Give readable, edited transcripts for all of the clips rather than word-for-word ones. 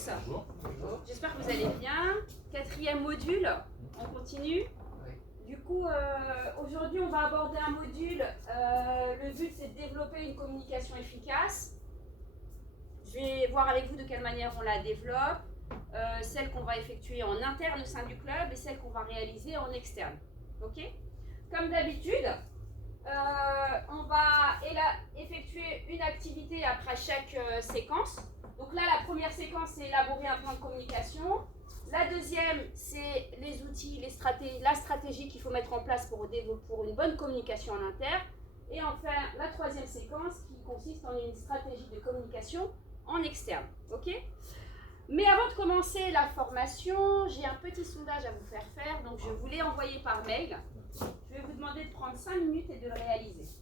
tous. Bonjour. J'espère que vous allez bien. Quatrième module, on continue. Du coup, aujourd'hui, on va aborder un module. Le but, c'est de développer une communication efficace. Je vais voir avec vous de quelle manière on la développe, celle qu'on va effectuer en interne au sein du club et celle qu'on va réaliser en externe. Ok ? Comme d'habitude, on va effectuer une activité après chaque séquence. Donc là, la première séquence, c'est élaborer un plan de communication. La deuxième, c'est les outils, la stratégie qu'il faut mettre en place pour une bonne communication en interne. Et enfin, la troisième séquence qui consiste en une stratégie de communication en externe. Ok ? Mais avant de commencer la formation, j'ai un petit sondage à vous faire. Donc je vous l'ai envoyé par mail. Je vais vous demander de prendre 5 minutes et de le réaliser.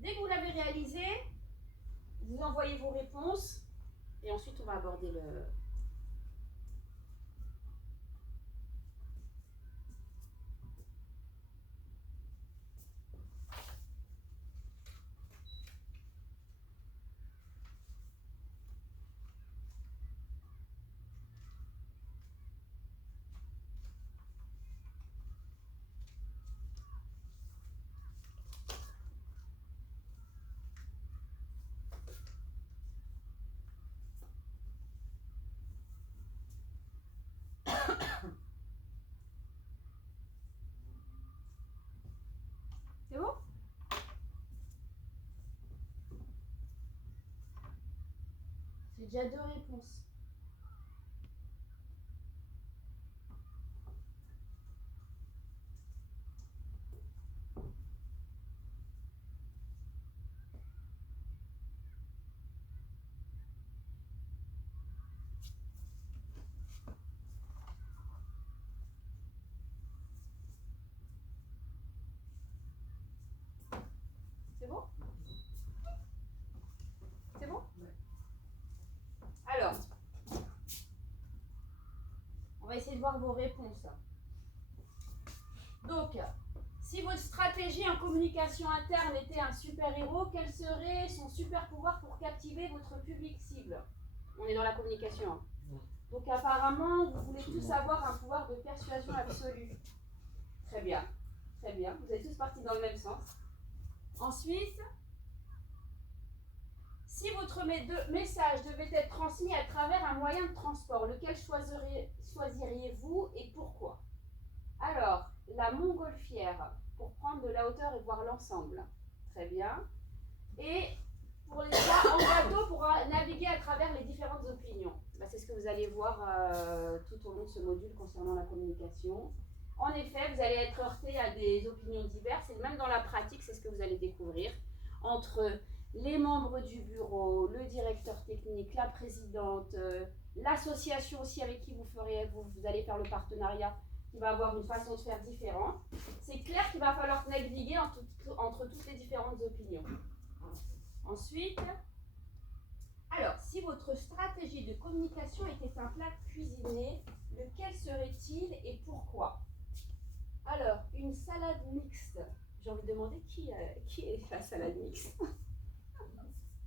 Dès que vous l'avez réalisé, vous envoyez vos réponses et ensuite on va aborder le... C'est bon ? J'ai déjà 2 réponses. C'est bon ? C'est bon ? Alors, on va essayer de voir vos réponses. Donc, si votre stratégie en communication interne était un super-héros, quel serait son super-pouvoir pour captiver votre public cible ? On est dans la communication. Hein. Donc apparemment, vous voulez tous avoir un pouvoir de persuasion absolue. Très bien, très bien. Vous êtes tous partis dans le même sens. Ensuite, si votre message devait être transmis à travers un moyen de transport, lequel choisiriez-vous et pourquoi ? Alors, la montgolfière, pour prendre de la hauteur et voir l'ensemble. Très bien. Et pour les trois en bateau, pour naviguer à travers les différentes opinions. C'est ce que vous allez voir tout au long de ce module concernant la communication. En effet, vous allez être heurté à des opinions diverses, et même dans la pratique, c'est ce que vous allez découvrir, entre les membres du bureau, le directeur technique, la présidente, l'association aussi avec qui vous allez faire le partenariat, qui va avoir une façon de faire différente. C'est clair qu'il va falloir naviguer entre toutes les différentes opinions. Ensuite, alors, si votre stratégie de communication était un plat cuisiné, lequel serait-il et pourquoi ? Alors, une salade mixte. J'ai envie de demander qui est la salade mixte.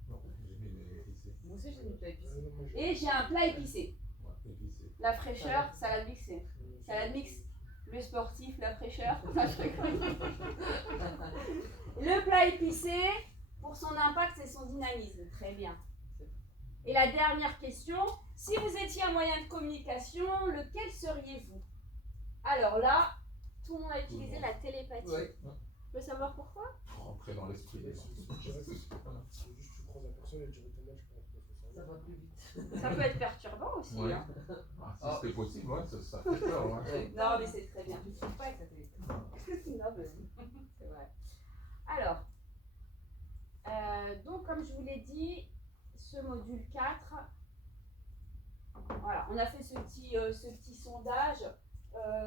Non, j'ai mis les épicés. Moi aussi j'ai mis plat épicé. Et j'ai un plat épicé. Ouais, épicé. La fraîcheur, salade mixte. Salade mixte, le sportif, la fraîcheur. Le plat épicé, pour son impact et son dynamisme. Très bien. Et la dernière question, si vous étiez un moyen de communication, lequel seriez-vous ? Alors là, tout le monde a utilisé la télépathie. Ouais. Tu veux savoir pourquoi ? Rentrer dans l'esprit des gens. Juste tu croises la personne et directement tu prends Ça va plus vite. Ça peut être perturbant aussi. Ouais. Hein. Ah, si c'était possible, ouais, ça fait peur. Ouais. Non, mais c'est très bien. Tu ne trouves pas avec la télé. Non, mais c'est vrai. Alors, donc comme je vous l'ai dit, ce module 4, voilà, on a fait ce petit sondage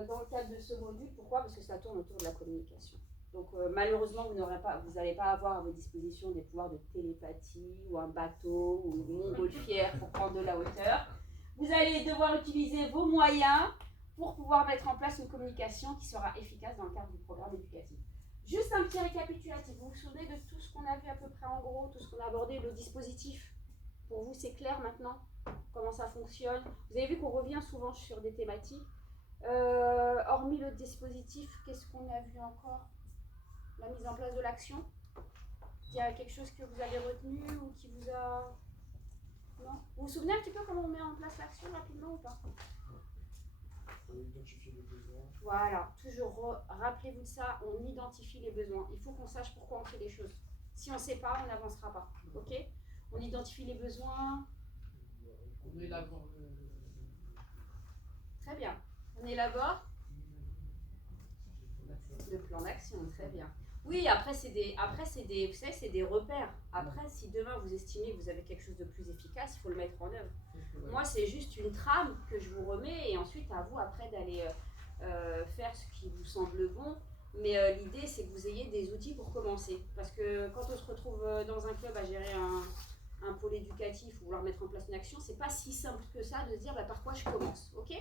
dans le cadre de ce module. Pourquoi ? Parce que ça tourne autour de la communication. Donc malheureusement, vous n'allez pas avoir à votre disposition des pouvoirs de télépathie ou un bateau ou une montgolfière pour prendre de la hauteur. Vous allez devoir utiliser vos moyens pour pouvoir mettre en place une communication qui sera efficace dans le cadre du programme éducatif. Juste un petit récapitulatif. Vous vous souvenez de tout ce qu'on a vu à peu près en gros, tout ce qu'on a abordé, le dispositif? Pour vous, c'est clair maintenant comment ça fonctionne? Vous avez vu qu'on revient souvent sur des thématiques. Hormis le dispositif, qu'est-ce qu'on a vu encore? La mise en place de l'action. Il y a quelque chose que vous avez retenu ou qui vous a... Non? Vous vous souvenez un petit peu comment on met en place l'action rapidement ou pas? Identifier les besoins. Voilà, toujours rappelez-vous de ça, on identifie les besoins. Il faut qu'on sache pourquoi on fait les choses. Si on ne sait pas, on n'avancera pas. Ok? On identifie les besoins. On élabore Très bien. On élabore le plan d'action, très bien. Oui, après c'est des, vous savez, c'est des repères. Après, si demain vous estimez que vous avez quelque chose de plus efficace, il faut le mettre en œuvre. Moi, c'est juste une trame que je vous remets et ensuite à vous après d'aller faire ce qui vous semble bon. Mais l'idée, c'est que vous ayez des outils pour commencer. Parce que quand on se retrouve dans un club à gérer un pôle éducatif ou vouloir mettre en place une action, c'est pas si simple que ça de se dire bah, par quoi je commence. Ok?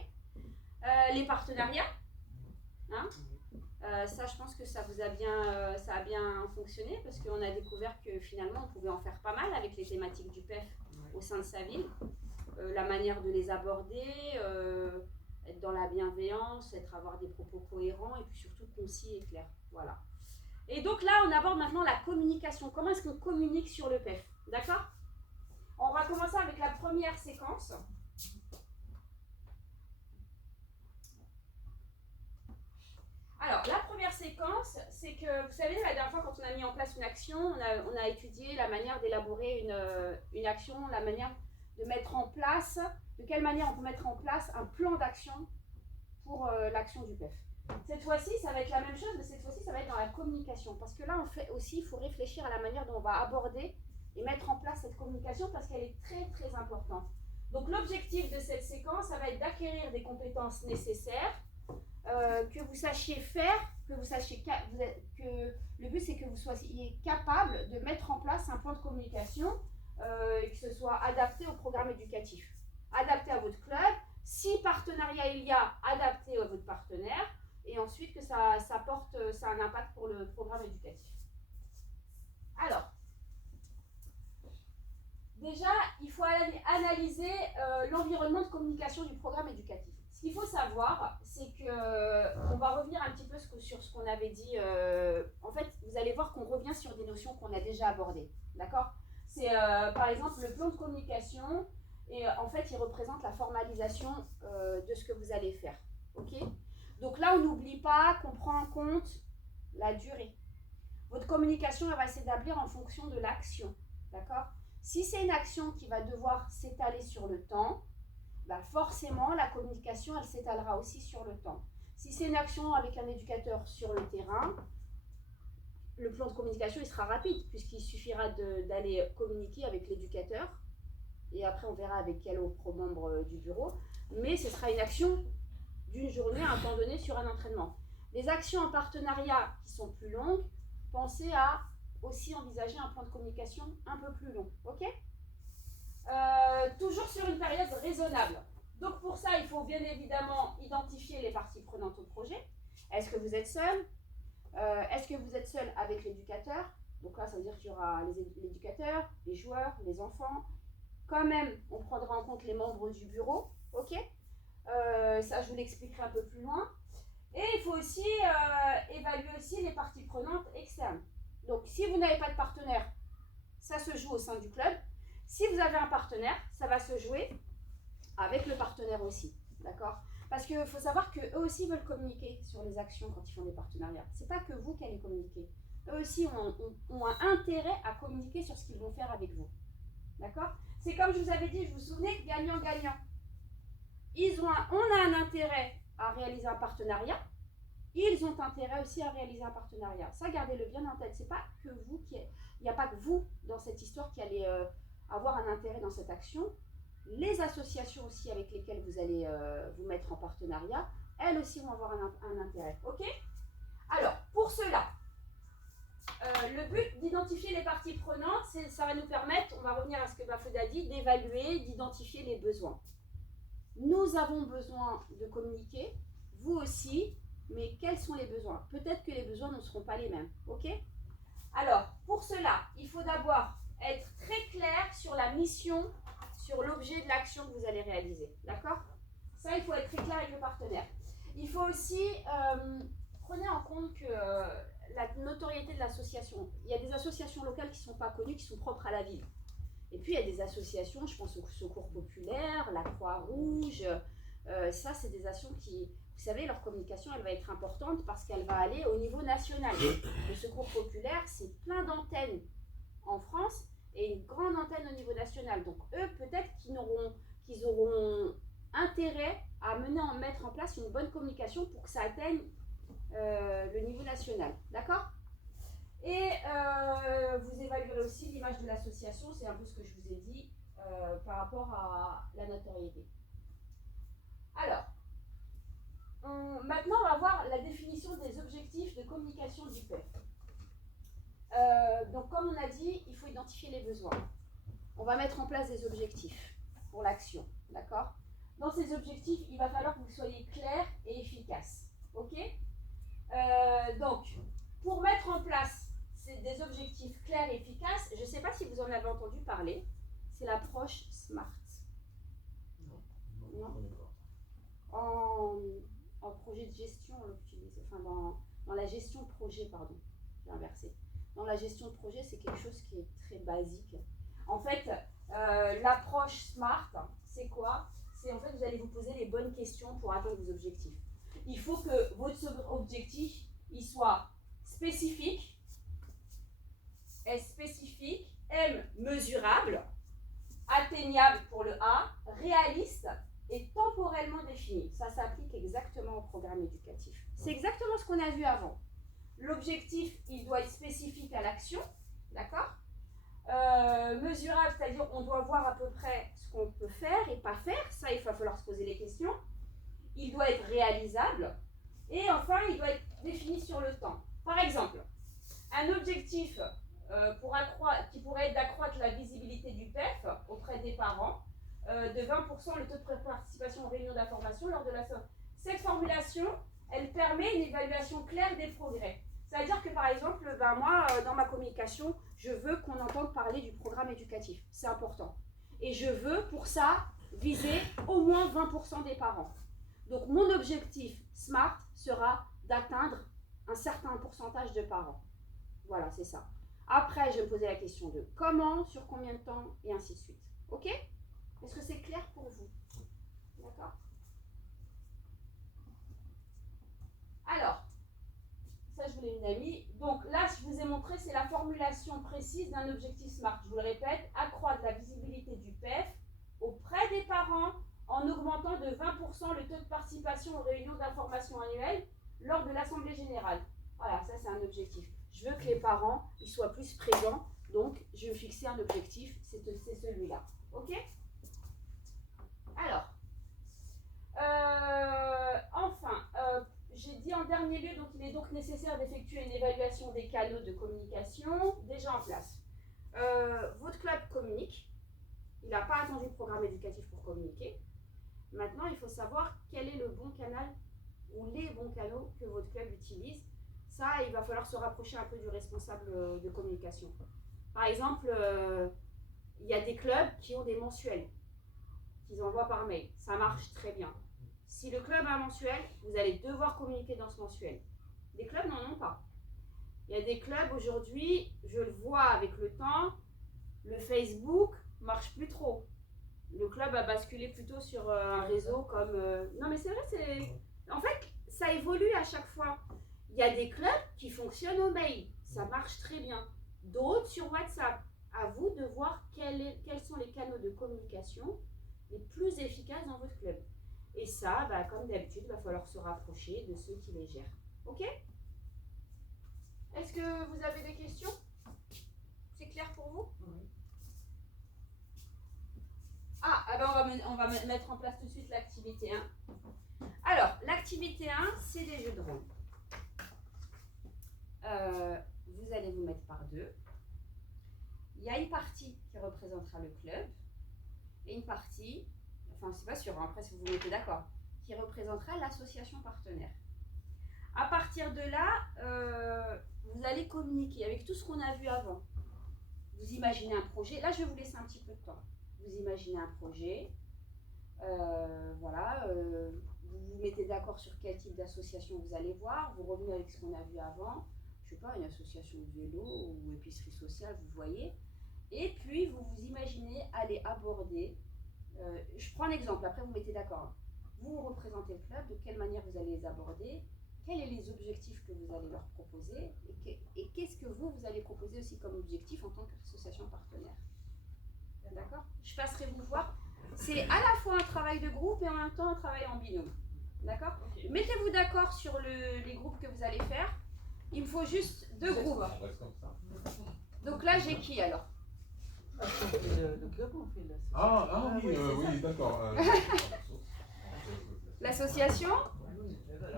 Les partenariats, hein? Ça, je pense que ça vous a bien, ça a bien fonctionné parce qu'on a découvert que finalement, on pouvait en faire pas mal avec les thématiques du PEF au sein de sa ville. La manière de les aborder, être dans la bienveillance, avoir des propos cohérents et puis surtout concis et clairs. Voilà. Et donc là, on aborde maintenant la communication. Comment est-ce qu'on communique sur le PEF? D'accord? On va commencer avec la première séquence. Alors, la première séquence, c'est que, vous savez, la dernière fois, quand on a mis en place une action, on a étudié la manière d'élaborer une action, la manière de mettre en place, de quelle manière on peut mettre en place un plan d'action pour l'action du PEF. Cette fois-ci, ça va être la même chose, mais cette fois-ci, ça va être dans la communication. Parce que là, on fait aussi, il faut réfléchir à la manière dont on va aborder et mettre en place cette communication parce qu'elle est très, très importante. Donc, l'objectif de cette séquence, ça va être d'acquérir des compétences nécessaires, que vous sachiez faire, que vous sachiez que le but c'est que vous soyez capable de mettre en place un plan de communication que ce soit adapté au programme éducatif, adapté à votre club, si partenariat il y a, adapté à votre partenaire, et ensuite que ça a un impact pour le programme éducatif. Alors, déjà, il faut analyser l'environnement de communication du programme éducatif. Ce qu'il faut savoir, c'est qu'on va revenir un petit peu sur ce qu'on avait dit. En fait, vous allez voir qu'on revient sur des notions qu'on a déjà abordées. D'accord? C'est par exemple le plan de communication, et en fait, il représente la formalisation de ce que vous allez faire. Ok? Donc là, on n'oublie pas qu'on prend en compte la durée. Votre communication, elle va s'établir en fonction de l'action. D'accord? Si c'est une action qui va devoir s'étaler sur le temps, bah forcément, la communication, elle s'étalera aussi sur le temps. Si c'est une action avec un éducateur sur le terrain, le plan de communication, il sera rapide, puisqu'il suffira d'aller communiquer avec l'éducateur, et après, on verra avec quel autre membre du bureau, mais ce sera une action d'une journée à un temps donné sur un entraînement. Les actions en partenariat qui sont plus longues, pensez à aussi envisager un plan de communication un peu plus long, ok ? Toujours sur une période raisonnable. Donc pour ça, il faut bien évidemment identifier les parties prenantes au projet. Est-ce que vous êtes seul? Est-ce que vous êtes seul avec l'éducateur? Donc là, ça veut dire qu'il y aura l'éducateur, les joueurs, les enfants. Quand même, on prendra en compte les membres du bureau, ok? Ça, je vous l'expliquerai un peu plus loin. Et il faut aussi évaluer aussi les parties prenantes externes. Donc si vous n'avez pas de partenaire, ça se joue au sein du club. Si vous avez un partenaire, ça va se jouer avec le partenaire aussi, d'accord? Parce qu'il faut savoir qu'eux aussi veulent communiquer sur les actions quand ils font des partenariats. C'est pas que vous qui allez communiquer. Eux aussi ont un intérêt à communiquer sur ce qu'ils vont faire avec vous, d'accord? C'est comme je vous avais dit, je vous souvenez, gagnant-gagnant. On a un intérêt à réaliser un partenariat. Ils ont intérêt aussi à réaliser un partenariat. Ça, gardez-le bien en tête. C'est pas que vous qui... Il n'y a pas que vous dans cette histoire qui allez avoir un intérêt dans cette action. Les associations aussi avec lesquelles vous allez vous mettre en partenariat, elles aussi vont avoir un intérêt. Ok? Alors, pour cela, le but d'identifier les parties prenantes, ça va nous permettre, on va revenir à ce que Bafouda a dit, d'évaluer, d'identifier les besoins. Nous avons besoin de communiquer, vous aussi, mais quels sont les besoins? Peut-être que les besoins ne seront pas les mêmes, ok? Alors, pour cela, il faut d'abord être très clair sur la mission, sur l'objet de l'action que vous allez réaliser, d'accord? Ça, il faut être très clair avec le partenaire. Il faut aussi, prenez en compte que la notoriété de l'association, il y a des associations locales qui ne sont pas connues, qui sont propres à la ville. Et puis, il y a des associations, je pense au Secours Populaire, la Croix-Rouge, ça, c'est des associations qui, vous savez, leur communication, elle va être importante parce qu'elle va aller au niveau national. Le Secours Populaire, c'est plein d'antennes en France et une grande antenne au niveau national. Donc, eux, peut-être qu'ils auront intérêt à mettre en place une bonne communication pour que ça atteigne le niveau national. D'accord? Et vous évaluerez aussi l'image de l'association, c'est un peu ce que je vous ai dit par rapport à la notoriété. Alors, maintenant on va voir la définition des objectifs de communication du PEF. Donc comme on a dit, il faut identifier les besoins. On va mettre en place des objectifs pour l'action, d'accord? Dans ces objectifs, il va falloir que vous soyez clairs et efficaces, ok? Donc, pour mettre en place des objectifs clairs et efficaces, je ne sais pas si vous en avez entendu parler, c'est l'approche SMART. Non. En projet de gestion, on l'utilise, enfin dans la gestion de projet, pardon, j'ai inversé. Dans la gestion de projet, c'est quelque chose qui est très basique. En fait, l'approche SMART, c'est quoi? C'est en fait, vous allez vous poser les bonnes questions pour atteindre vos objectifs. Il faut que votre objectif, il soit spécifique, M, mesurable, atteignable pour le A, réaliste et temporellement défini. Ça s'applique exactement au programme éducatif. C'est exactement ce qu'on a vu avant. L'objectif, il doit être spécifique à l'action, d'accord? Mesurable, c'est-à-dire on doit voir à peu près ce qu'on peut faire et pas faire. Ça, il va falloir se poser les questions. Il doit être réalisable. Et enfin, il doit être défini sur le temps. Par exemple, un objectif qui pourrait être d'accroître la visibilité du PEF auprès des parents, de 20% le taux de participation aux réunions d'information lors de la SOM. Cette formulation, elle permet une évaluation claire des progrès. C'est-à-dire que par exemple, moi, dans ma communication, je veux qu'on entende parler du programme éducatif. C'est important. Et je veux, pour ça, viser au moins 20% des parents. Donc mon objectif SMART sera d'atteindre un certain pourcentage de parents. Voilà, c'est ça. Après, je vais me poser la question de comment, sur combien de temps, et ainsi de suite. Ok? Est-ce que c'est clair pour vous? D'accord? Alors, ça je vous l'ai mis. Donc là, je vous ai montré, c'est la formulation précise d'un objectif SMART. Je vous le répète, accroître la visibilité du PEF auprès des parents en augmentant de 20% le taux de participation aux réunions d'information annuelles lors de l'Assemblée générale. Voilà, ça c'est un objectif. Je veux que les parents ils soient plus présents, donc je vais me fixer un objectif, c'est celui-là. Ok? Alors, enfin, j'ai dit en dernier lieu, donc il est donc nécessaire d'effectuer une évaluation des canaux de communication déjà en place. Votre club communique, il n'a pas attendu le programme éducatif pour communiquer. Maintenant, il faut savoir quel est le bon canal ou les bons canaux que votre club utilise. Ça, il va falloir se rapprocher un peu du responsable de communication. Par exemple, il y a des clubs qui ont des mensuels qu'ils envoient par mail. Ça marche très bien. Si le club a un mensuel, vous allez devoir communiquer dans ce mensuel. Des clubs n'en ont pas. Il y a des clubs aujourd'hui, je le vois avec le temps, le Facebook ne marche plus trop. Le club a basculé plutôt sur un réseau comme... Non mais c'est vrai, en fait, ça évolue à chaque fois. Il y a des clubs qui fonctionnent au mail, ça marche très bien. D'autres sur WhatsApp. À vous de voir quels sont les canaux de communication les plus efficaces dans votre club. Et ça, comme d'habitude, il va falloir se rapprocher de ceux qui les gèrent. Ok? Est-ce que vous avez des questions? C'est clair pour vous? Oui. On va mettre en place tout de suite l'activité 1. Alors, l'activité 1, c'est des jeux de rôle. Vous allez vous il y a une partie qui représentera le club et une partie, enfin c'est pas sûr, hein, après si vous mettez d'accord, qui représentera l'association partenaire. À partir de là, vous allez communiquer avec tout ce qu'on a vu avant. Vous imaginez un projet, là je vais vous laisser un petit peu de temps. Vous imaginez un projet, voilà, vous vous mettez d'accord sur quel type d'association vous allez voir, vous revenez avec ce qu'on a vu avant, je sais pas, une association de vélo ou épicerie sociale, vous voyez, et puis vous vous imaginez aller aborder, je prends un exemple, après vous mettez d'accord, vous représentez le club, de quelle manière vous allez les aborder, quels sont les objectifs que vous allez leur proposer, et qu'est-ce que vous allez proposer aussi comme objectif en tant qu'association partenaire. D'accord ? Je passerai vous voir. C'est à la fois un travail de groupe et en même temps un travail en binôme. D'accord ? Okay. Mettez-vous d'accord sur les groupes que vous allez faire. Il me faut juste 2 groupes. On reste comme ça. Donc là, j'ai qui alors ? Le club, on fait l'association. Ah oui, oui, d'accord. L'association,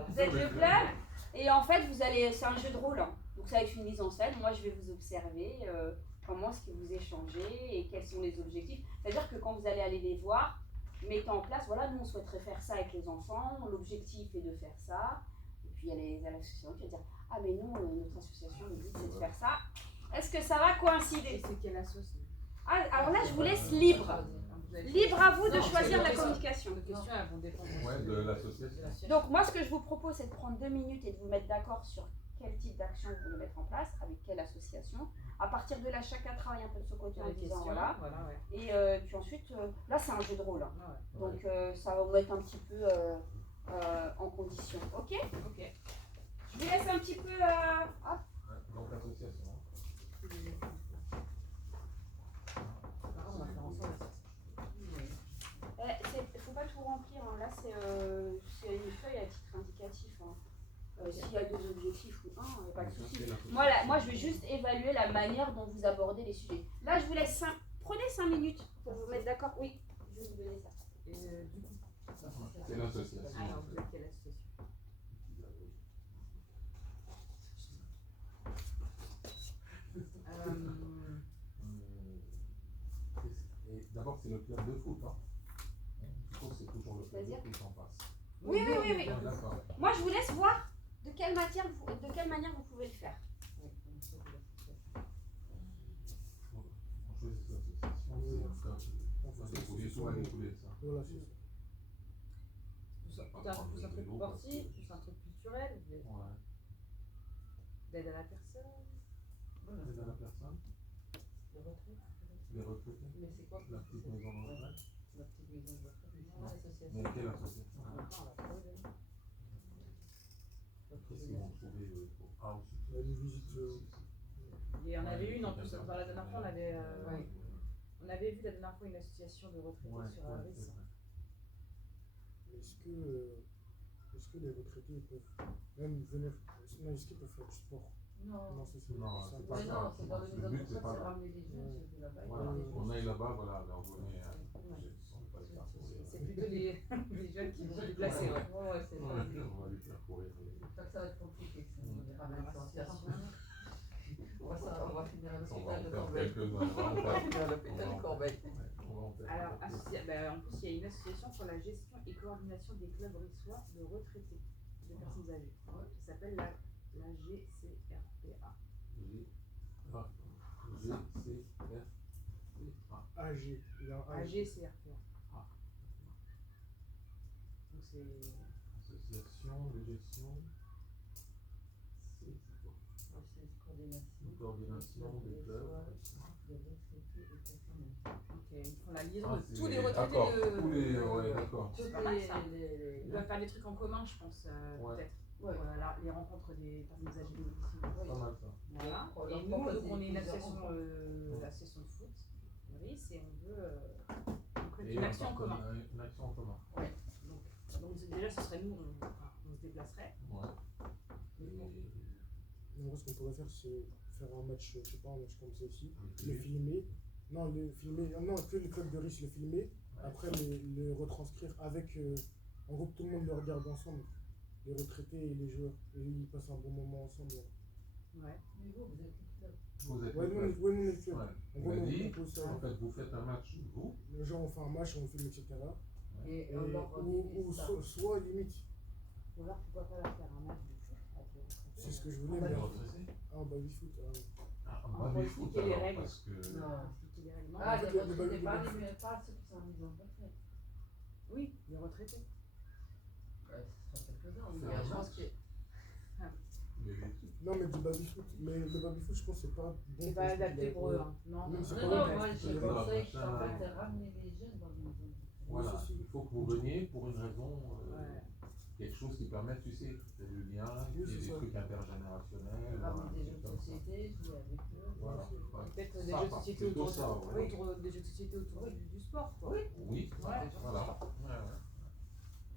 vous êtes le club, et en fait, c'est un jeu de rôle. Hein. Donc ça va être une mise en scène. Moi, je vais vous observer. Comment est-ce que vous échangez et quels sont les objectifs. C'est-à-dire que quand vous allez aller les voir, mettez en place, voilà, nous on souhaiterait faire ça avec les enfants, l'objectif est de faire ça. Et puis il y a l'association qui va dire, ah mais nous, notre association, le but c'est de faire ça. Est-ce que ça va coïncider ? C'est quelle association ? Alors là, je vous laisse libre. Libre à vous de choisir la communication. Les questions, elles vont dépendre de l'association. Donc moi, ce que je vous propose, c'est de prendre 2 minutes et de vous mettre d'accord sur quel type d'action vous voulez mettre en place, avec quelle association. À partir de là, chacun travaille un peu de son côté en disant voilà. Ouais. Et puis ensuite, là c'est un jeu de rôle. Hein. Ouais. Donc ça va vous mettre un petit peu en condition. Ok ? Ok. Je vous laisse un petit peu. Hop. Donc l'association. Il ne faut pas tout remplir. Hein. Là c'est une feuille à titre indicatif. Hein. S'il y a 2 objectifs ou 1, il n'y a pas de souci. Moi, je vais juste évaluer la manière dont vous abordez les sujets. Là, je vous laisse prenez 5 minutes pour vous mettre d'accord. Oui, je vais vous donner ça. Et du coup, c'est l'association. Alors, vous êtes quelle association ? D'abord, c'est le club de foot. Hein. Je trouve que c'est toujours le club de foot en face. Oui. D'accord. Moi, je vous laisse voir de quelle manière vous pouvez le faire. On choisit l'association, c'est découler ça. Voilà, c'est ça. C'est un truc plus sportif, plus un truc culturel, d'aide à la personne. L'aide à la personne. Les retraités. Mais c'est quoi ? La petite maison de retraite. La petite maison de retraite. L'association. Mais quelle association ? Qu'est-ce qu'ils vont trouver pour aussi. Une visite. Il y en avait une en plus, la dernière fois on avait vu la dernière fois une association de retraités sur Arris. Est-ce que les retraités peuvent même venir, est-ce qu'ils peuvent faire du sport? Non, c'est pas ça. c'est dans Le but, c'est pas c'est ramener les jeunes là-bas. on aille là-bas, voilà, leur donner. C'est plutôt les jeunes qui vont se déplacer. On va lui faire courir. Ça va être compliqué. On va finir à l'hôpital de Corbeil. Alors, en plus, il y a une association pour la gestion et coordination des clubs rissois de retraités, de personnes âgées, qui s'appelle la GCRPA. AGCRPA. Donc c'est association de gestion. Coordination des clubs. Ils font la liaison de tous les retraités d'accord. Ils doivent faire des trucs en commun, je pense, peut-être. Voilà, les rencontres des personnes âgées aussi. Pas mal ça. Voilà. Et nous, donc, on est une association, l'association de foot, RIS, et on veut une action en commun. Une action en commun. Ouais. Donc déjà, ce serait nous, on se déplacerait. Ouais. En vrai, ce qu'on pourrait faire, c'est faire un match, je sais pas, un match comme ceci, le filmer. Non, que le club de RIS le filmer, après le retranscrire avec. En gros, tout le monde le regarde ensemble, les retraités et les joueurs, et ils passent un bon moment ensemble. Ouais. Mais vous êtes club. Vous êtes Ouais, le nous, club. on est le club. Ouais. En On gros, a nous, dit, on pose ça. en fait, vous faites un match, vous. Les gens, on fait un match, on filme, etc. Et Et, on leur ou ça. soit limite, Ou alors pourquoi pas leur faire un match de foot avec les retraités. c'est ce que je On voulais, va mais les retraiter. ah, baby foot. Ah, On bah, va mais expliquer foot, les alors, règles. parce que... Non. Expliquer les règlements. Ah, En fait, les le retraités, pas baby- ceux qui sont en mise en retraite. Oui, les retraités. Ouais, ce sera quelques-uns. C'est Mais un je pense match. que. Mais Non, mais du baby foot. Mais le baby foot, je pense que c'est pas bon. C'est pas adapté pour eux. Hein. Non, Non, c'est Non, pas non, bon. moi je Voilà, conseille que ça machin. va te ramener les jeunes dans les maisons. voilà, Oui, si, si. il faut que vous veniez pour une raison, Ouais. quelque chose qui permette, tu sais, qu'il y ait du lien, qu'il y Oui, ait c'est des ça. trucs intergénérationnels. Ramener des des jeux de trucs comme ça. société, jouer avec eux. Voilà. Ouais. Peut-être Ça, des jeux de pas société plutôt autour, ça, ouais. autour des jeux de société autour du sport. Quoi. Oui. Oui, Ouais. voilà. Ouais, ouais.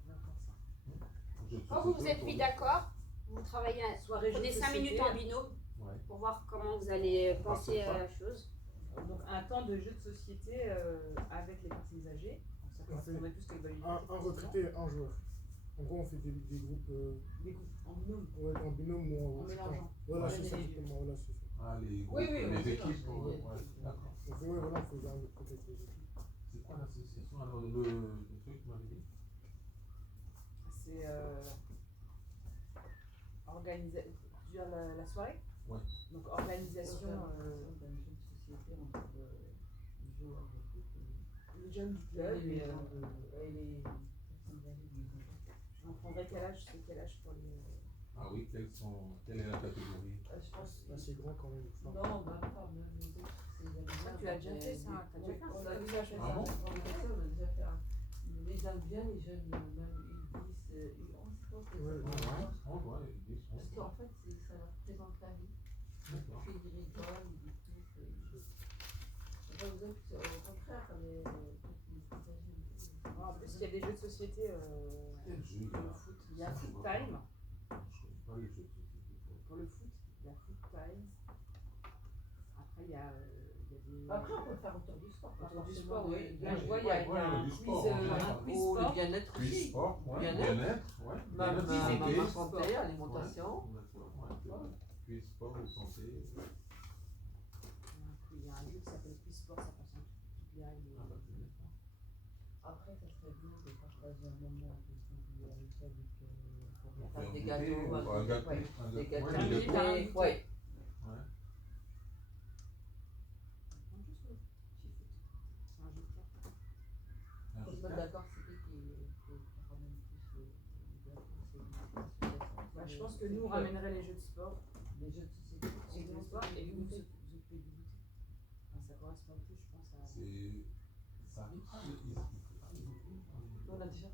On va faire ça. Jeux de Quand vous vous société êtes mis autour d'accord, vous travaillez, Soirée jeux de prenez 5 société. minutes en binôme de- Ouais. pour voir comment vous allez penser c'est ça. à la chose. Donc un temps de jeu de société avec les personnes âgées. Donc, ça correspondrait plus qu'avec Un retraité et un joueur. En gros, on fait des groupes Des groupes en binôme. ouais, en binôme ou En mélangeant. Voilà, Ouais, c'est les ça, deux. exactement. Voilà, c'est ça. Ah, les groupes, Oui, oui, on les fait équipes, ça, ouais, c'est- d'accord. On fait, ouais, voilà, on fait un truc avec les équipes. C'est quoi l'association alors, le truc, tu m'avais dit? C'est la soirée. Ouais. Donc organisation d'un jeu de société entre les joueurs de foot et les jeunes du les club. Et, gens et les personnes âgées de maison. on prendrait quel âge pour les. Ah oui, quelle est la catégorie? Je pense C'est assez grand quand même. Enfin, non, bah pas, même les autres, c'est Tu l'as déjà fait ça, t'as déjà fait on ça. a déjà fait Ah ça, bon on a déjà fait un. Les jeunes viennent, les jeunes même U10, U11, je pense que Ouais, ça Ouais, va. on voit, ils disent, Parce qu'en fait, ça leur représente la vie. D'accord. Puis ils rigolent, ils disent tout. Enfin, vous êtes au contraire, les plus âgés et tout. En plus, il y a des jeux de société Quel jeu il y pour le a? foot. Il y a Foot Time. Je connais pas les jeux de société. Pour le foot, il y a Foot Time. Après, il y a des. Après, on peut le faire autour du sport. pas Autour du forcément sport, oui. de- Là, je vois, il y a un du quiz, sport, en général. un quiz Ou le sport. bien-être Quiz aussi. sport, ouais, Bien-être. bien-être, ouais. Ma Bien-être, quiz et santé. quiz. santé, alimentation. Ouais, d'accord, ouais, c'est vrai. Quiz sport ou santé. Il y a un jeu qui s'appelle Quiz Sport, ça concerne toutes les règles. Ah bah, c'est bien ça. Après, ça serait bien de partager un moment de convivialité avec pour On faire fait des un gâteaux, goûter, un gâteau, ouais, un des gâteau, gâteaux, ouais, des gâteaux. ouais, ouais. Ouais. Non, juste le petit foot. C'est un jeu de cartes. Un Faut jeu se de mettre cartes. d'accord, c'est qui ramène plus les gâteaux, c'est l'association. Bah, je pense que nous, on ramènerait les jeux de sport. Les jeux de société. Les jeux de sport et vous vous occupez du goûter. Enfin, ça correspond plus, je pense, à. Ça arrive pas, ils On a déjà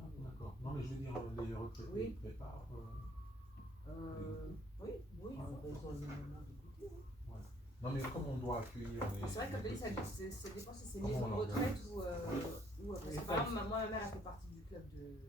Ah, d'accord. Non, mais je veux dire, les retraités, Oui. ils préparent. Oui, il on a faut. besoin de moments de goûter. Non, mais comme on doit accueillir les. C'est vrai que comme tu dis, les petits- ça dépend si c'est Comment maison on de retraite l'organise? ou parce Les que par exemple, femmes. moi, ma mère, elle fait partie du club de.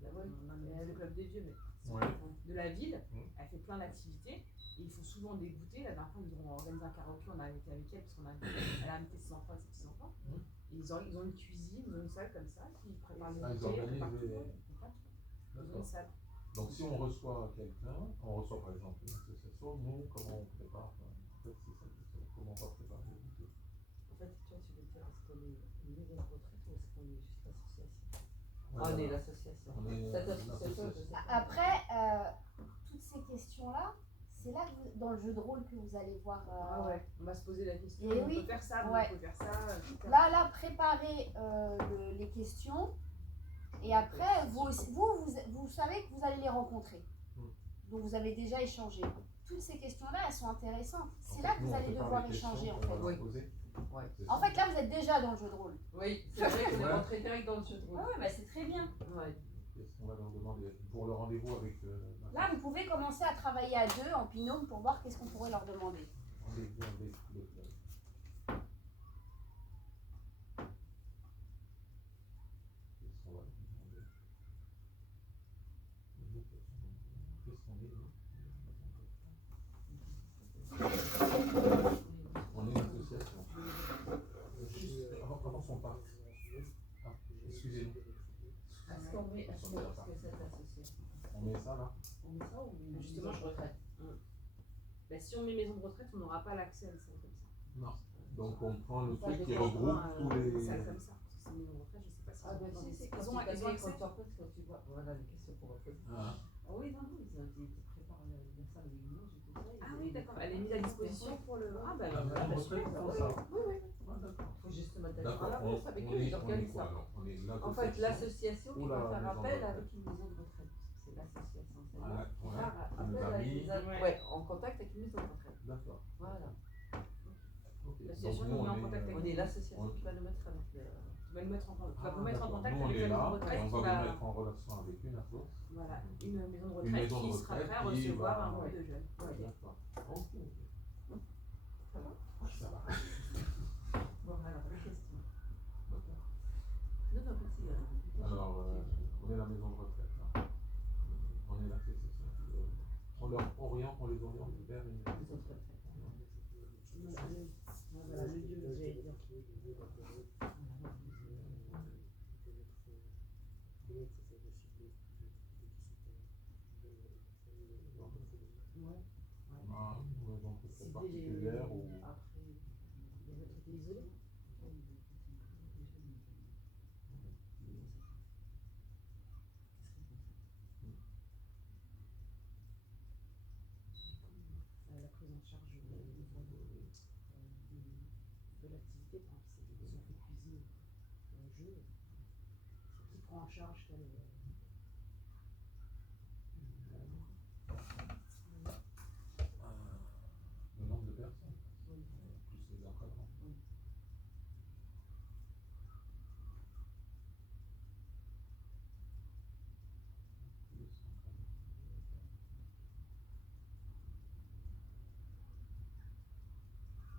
Le club des vieux, mais Ouais. de la ville. Mm. Elle fait plein d'activités. Et il faut souvent des goûters. La dernière fois, ils ont organisé un karaoké, on a été avec elle parce elle a invité ses enfants et ses petits-enfants. Mm. Et ils ont une cuisine, ils ont une salle comme ça, qui prépare les Ah, ils goûters, organisent préparent tout. les- Ouais, ils font plein de trucs. Ils ont une D'accord. salle. Donc, si on reçoit quelqu'un, on reçoit par exemple une association, nous, comment on prépare? En fait, c'est ça la question. Comment on va préparer le goûter? En fait, tu vois, tu veux dire, est-ce qu'on est une maison de retraite ou est-ce qu'on est juste association? Ouais, On est voilà. l'association. On est, Cette une association, je sais pas. Après, toutes ces questions-là, c'est là que dans le jeu de rôle que vous allez voir. Ah ouais, on va se poser la question. Et On oui. peut faire ça, Ouais. on peut faire ça. etc. Là, préparez les questions. Et après, vous savez que vous allez les rencontrer. Mm. Donc vous avez déjà échangé. Toutes ces questions-là, elles sont intéressantes. C'est En là fait, que nous, vous on allez prépare devoir les questions échanger en qu'on va fait. leur Oui. poser. Ouais. C'est En ça. fait, là, vous êtes déjà dans le jeu de rôle. Oui, c'est vrai qu'on est Ouais. rentré direct dans le jeu de rôle. Ouais, bah, c'est très bien. Ouais. Qu'est-ce qu'on va leur demander pour le rendez-vous avec Là, vous pouvez commencer à travailler à deux en binôme pour voir qu'est-ce qu'on pourrait leur demander. rendez-vous avec le club. Qu'est-ce qu'on va leur demander? Qu'est-ce qu'on est, nous? On est une association. Juste avant qu'on parte. Ah, excusez-nous. Est-ce qu'on met, est-ce que cette association, On met ça là? on met ça ou Justement, je retraite? Bah, si on met maison de retraite, on n'aura pas l'accès à une salle comme ça. Non. Donc on prend le Ça truc qui dépend, regroupe tous Une les. salle comme ça. Parce que c'est une maison de retraite, je sais pas si Ah ben si, c'est quand ils ont accès. quand tu vois, voilà les questions qu'on va poser. Ah, Ah oui, non, ils préparent la salle de limage et tout ça. Ah oui, d'accord, elle est mise à disposition pour le. Ah bah la voilà, maison de bah, retraite, super. pour ça. Oui, oui. Ah, d'accord. Il faut juste se mettre à D'accord. l'avance avec On eux, est ils organisent quoi ça. alors? On est En fait, l'association qui Ou la va faire maison de appel retraite. avec une maison de retraite. C'est l'association. C'est Ah, qui ouais. va Qui appel nous a avec mis. ouais, en contact avec une maison de retraite. D'accord. Voilà. Ok. L'association Donc, nous nous, met en on contact est. avec On est l'association qui va nous mettre avec le. Tu vas nous mettre en contact. Tu vas vous Ah, mettre en d'accord. contact Nous, on avec est la maison là, de retraite et on qui va va. vous mettre en relation avec une asso. Voilà, une maison de Une retraite maison de qui sera retraite prête à qui recevoir va- un groupe de jeunes. Ouais. D'accord. Ok. Ça va? Ça va. Bon, alors, les questions. D'accord. Non, non, vas-y. Alors, on est la maison de retraite. Hein. On est l'association. On les oriente vers une maison de retraite. Voilà, le lieu, j'allais dire. Ouais. Ah, une maison de retraite Cibler particulière ou. après, les retraités isolés. La prise en charge de l'activité, par exemple, si on fait cuisine, jeu, qui prend en charge tel. Le nombre de personnes, Oui. plus les encadrants. Oui.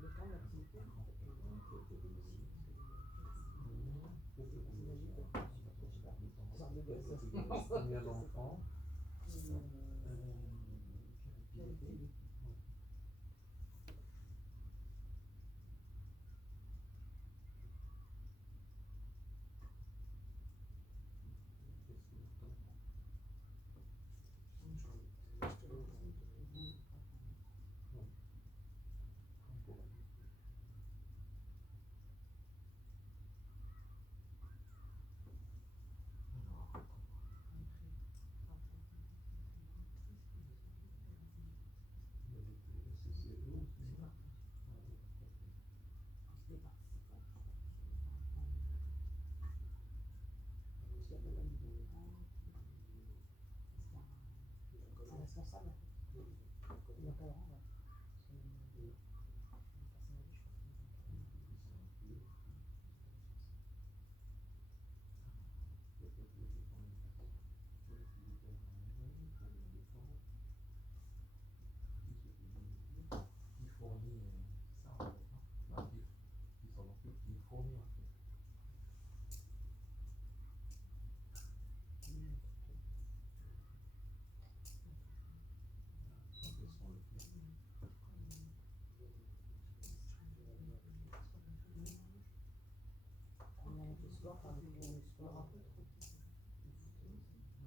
Le temps de l'activité. Combien d'enfants? Responsable. L'encadrant, ouais. Il fournit ça en fait. Il s'en occupe, il fournit en fait. On est avec le sport, avec le sport.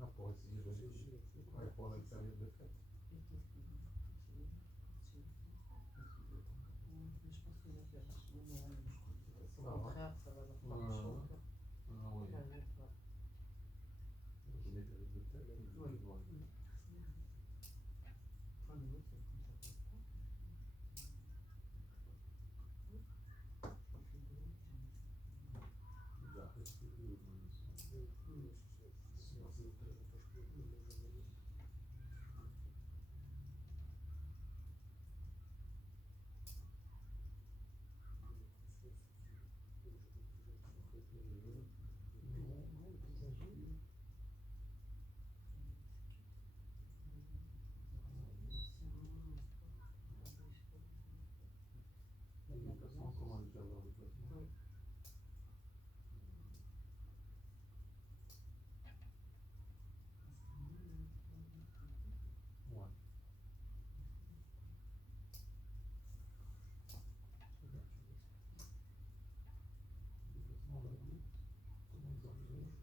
Ah, pour essayer de ouais, pour la période de fête. Je pense que là, au contraire, ça va leur faire chaud au cœur. Ah oui. La note, ouais. Je mets période de fête. Oui. Ouais. Enfin, nous, c'est comme ça passe pas. Il va rester comment les faire leur déplacement. Oui. Ouais. Déplacement, on l'a dit. Comment ils organisent.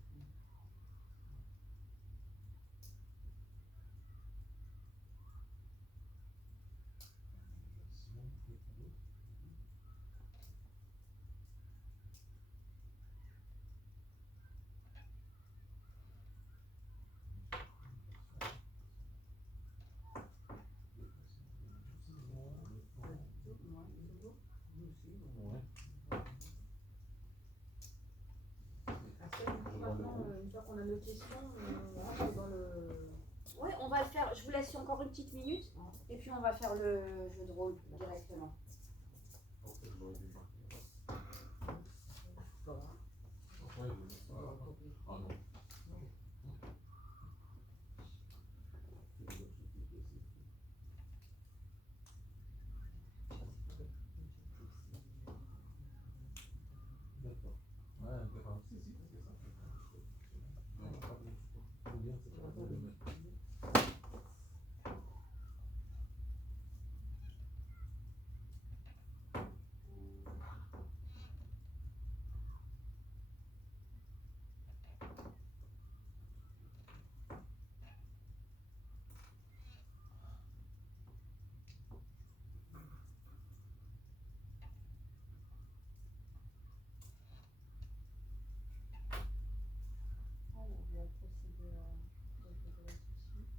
qu'on a nos questions, on rentre dans le. Ouais, on va le faire. Je vous laisse encore une petite minute et puis on va faire le jeu de rôle directement. Ok, je l'aurais dû marquer. Voilà. Ouais, ah non. D'accord. Ouais, d'accord. Si, c'est ça. Non, pas bien. Faut bien, c'est pas le même. Alors, on va procéder au jeu de rôle tout de suite.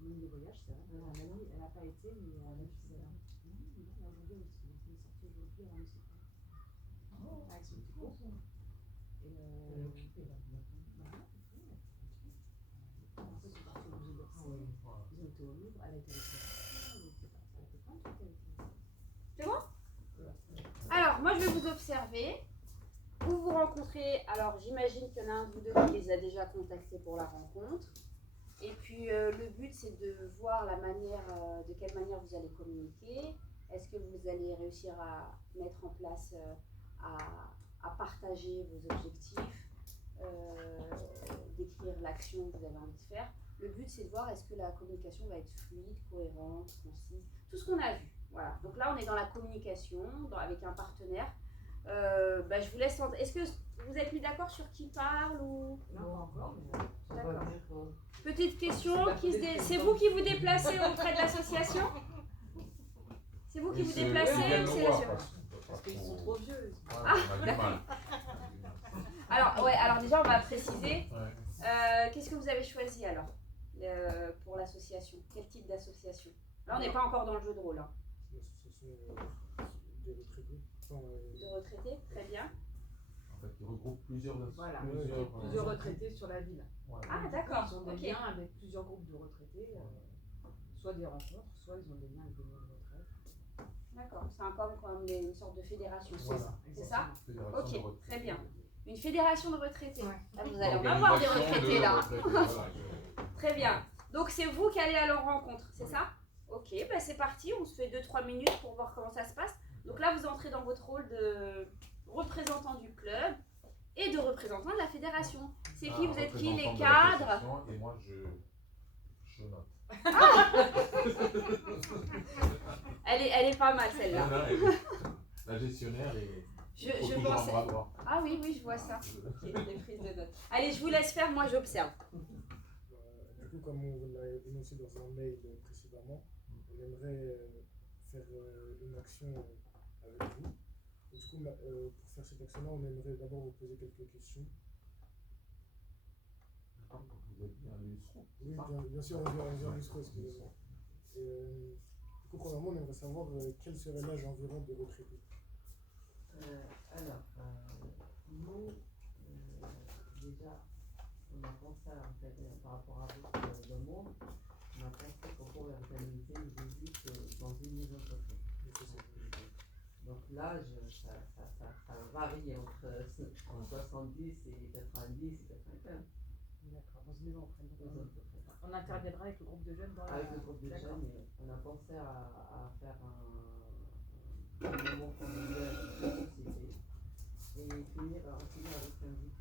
Même les voyages, c'est vrai. Mamie, elle n'a pas été, mais elle a vu ça. Aujourd'hui aussi, elle est sortie aujourd'hui, elle a aussi fait. Avec son petit cours. Et Elle est occupée là. après, ils sont partis au musée d'Orsay. Ils ont été au Louvre, elle a été avec elle a fait plein de trucs avec elle. C'est bon? Alors, moi je vais vous observer. Vous vous rencontrez. Alors, j'imagine qu'il y en a un de vous deux qui les a déjà contactés pour la rencontre. Et puis, le but, c'est de voir la manière, de quelle manière vous allez communiquer. Est-ce que vous allez réussir à mettre en place, à partager vos objectifs, d'écrire l'action que vous avez envie de faire. Le but, c'est de voir est-ce que la communication va être fluide, cohérente, concise, tout ce qu'on a vu. Voilà. Donc là, on est dans la communication, avec un partenaire. Je vous laisse. Est-ce que vous êtes mis d'accord sur qui parle ou Non, pas encore. D'accord. Petite question, c'est vous qui vous déplacez auprès de l'association? C'est vous qui vous déplacez ou c'est l'association? Parce qu'ils sont trop vieux. Ah, on a du mal. Alors déjà, on va préciser. Qu'est-ce que vous avez choisi alors pour l'association? Quel type d'association? Là, on n'est pas encore dans le jeu de rôle. Hein. L'association des retraités. De retraités, très bien. En fait, il regroupe plusieurs Voilà. plusieurs Retraités sur la ville. Ouais. Ah, d'accord. Ils ont des Ok. liens avec plusieurs groupes de retraités, soit des rencontres, soit ils ont des liens avec des maisons de retraite. D'accord. C'est encore comme une sorte de fédération. Voilà. C'est ça? Fédération Ok, de retraités. très bien. Une fédération de retraités. Ouais. Ah, vous allez en avoir des retraités là. Voilà. Très bien. Donc c'est vous qui allez à leur rencontre, c'est ça? Ok, c'est parti. On se fait 2-3 minutes pour voir comment ça se passe. Donc là, vous entrez dans votre rôle de représentant du club et de représentant de la fédération. C'est qui? Vous êtes qui? Les cadres? Et moi, je note. Elle est pas mal celle-là. La gestionnaire est. Je pensais. Ah oui, je vois ça. Ok, des prises de notes. Allez, je vous laisse faire, moi j'observe. Du coup, comme on l'a énoncé dans un mail précédemment, on aimerait faire une action avec vous. Et du coup, pour faire cette action-là, on aimerait d'abord vous poser quelques questions. Vous êtes bien l'USRO. Oui, bien sûr, on vient l'USRO, excusez-moi. Du coup, premièrement, on aimerait savoir quel serait l'âge environ des retraités. Nous, déjà, on a pensé en fait, par rapport à votre demande, on a pensé qu'on pourrait organiser une visite dans une maison de retraite. Donc l'âge, ça varie entre 70 et 90 et 95. D'accord, dans une maison de retraite. On interviendra avec le groupe de jeunes dans la... Avec le groupe de jeunes, on a pensé à faire un moment convivial de société et finir avec un but.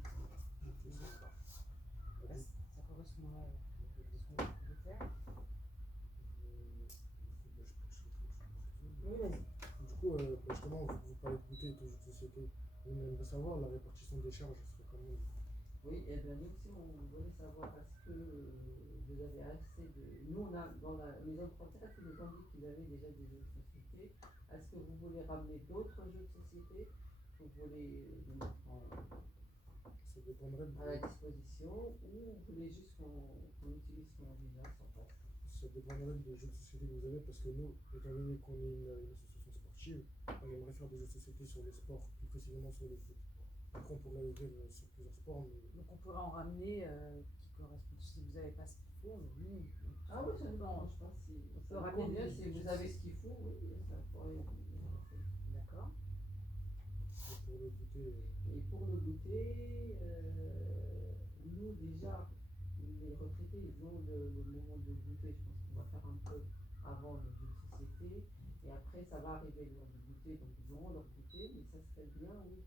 Ça correspond à ce qu'on veut faire. justement, vous parlez de goûter et de jeux de société. On aimerait savoir la répartition des charges, ce serait comment? Oui, et bien nous aussi, on voulait savoir est-ce que vous avez assez de. Nous, on a dans la maison de retraite, ils nous ont dit qu'ils avaient déjà des jeux de société. Est-ce que vous voulez ramener d'autres jeux de société? Vous voulez les mettre Ça dépendrait à la de, disposition ou vous voulez juste qu'on utilise ce qu'on a déjà sans place? ça dépendrait des jeux de société que vous avez, parce que nous, étant donné qu'on est une association sportive, on aimerait faire des jeux de société sur les sports, plus précisément sur le foot. Après, on pourrait ouvrir sur plusieurs sports, mais Donc on pourrait en ramener qui correspondent. Si vous n'avez pas ce qu'il faut, mais nous. Ah oui, ça ne dérange pas. Si On peut ça vous ramener convient, des- si des vous jeux avez de ce qu'il faut, oui, ça pourrait. D'accord. pour le goûter, Et pour le goûter, nous déjà, les retraités, ils ont le moment de goûter. Je pense qu'on va faire un peu avant le jeu de société. Et après, ça va arriver l'heure du goûter. Donc, ils auront leur goûter. Mais ça serait bien, oui,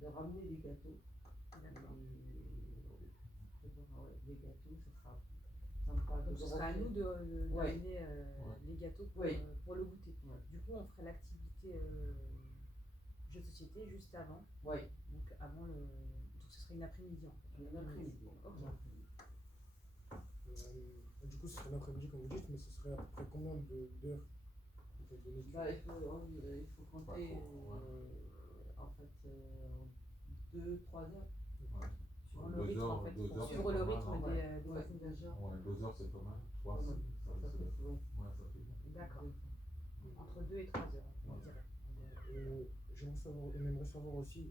de ramener des gâteaux. D'accord. Les gâteaux, ce sera sympa. Donc ce sera à nous Ouais. d'amener les gâteaux Oui. pour le goûter. Ouais. Du coup, on ferait l'activité jeu de société juste avant. Oui, Donc avant le. Donc ce serait une après-midi en fait. un après-midi. Ok. du coup, ce serait l'après-midi, comme vous dites, mais ce serait à peu près combien d'heures, étant donné que Bah, il faut compter Pas trop, en fait 2-3 heures. Ouais. Sur le 2 rythme heures, en fait. 2 heures, Sur c'est le pas mal, rythme hein. des Ouais. passagers. Ouais, 2 heures, c'est pas mal. 3, Ouais. ça Ça risque fait, de- ouais. Ouais, ça fait bien. D'accord. Entre 2 et 3 heures, on Ouais. dirait. on aimerait savoir aussi,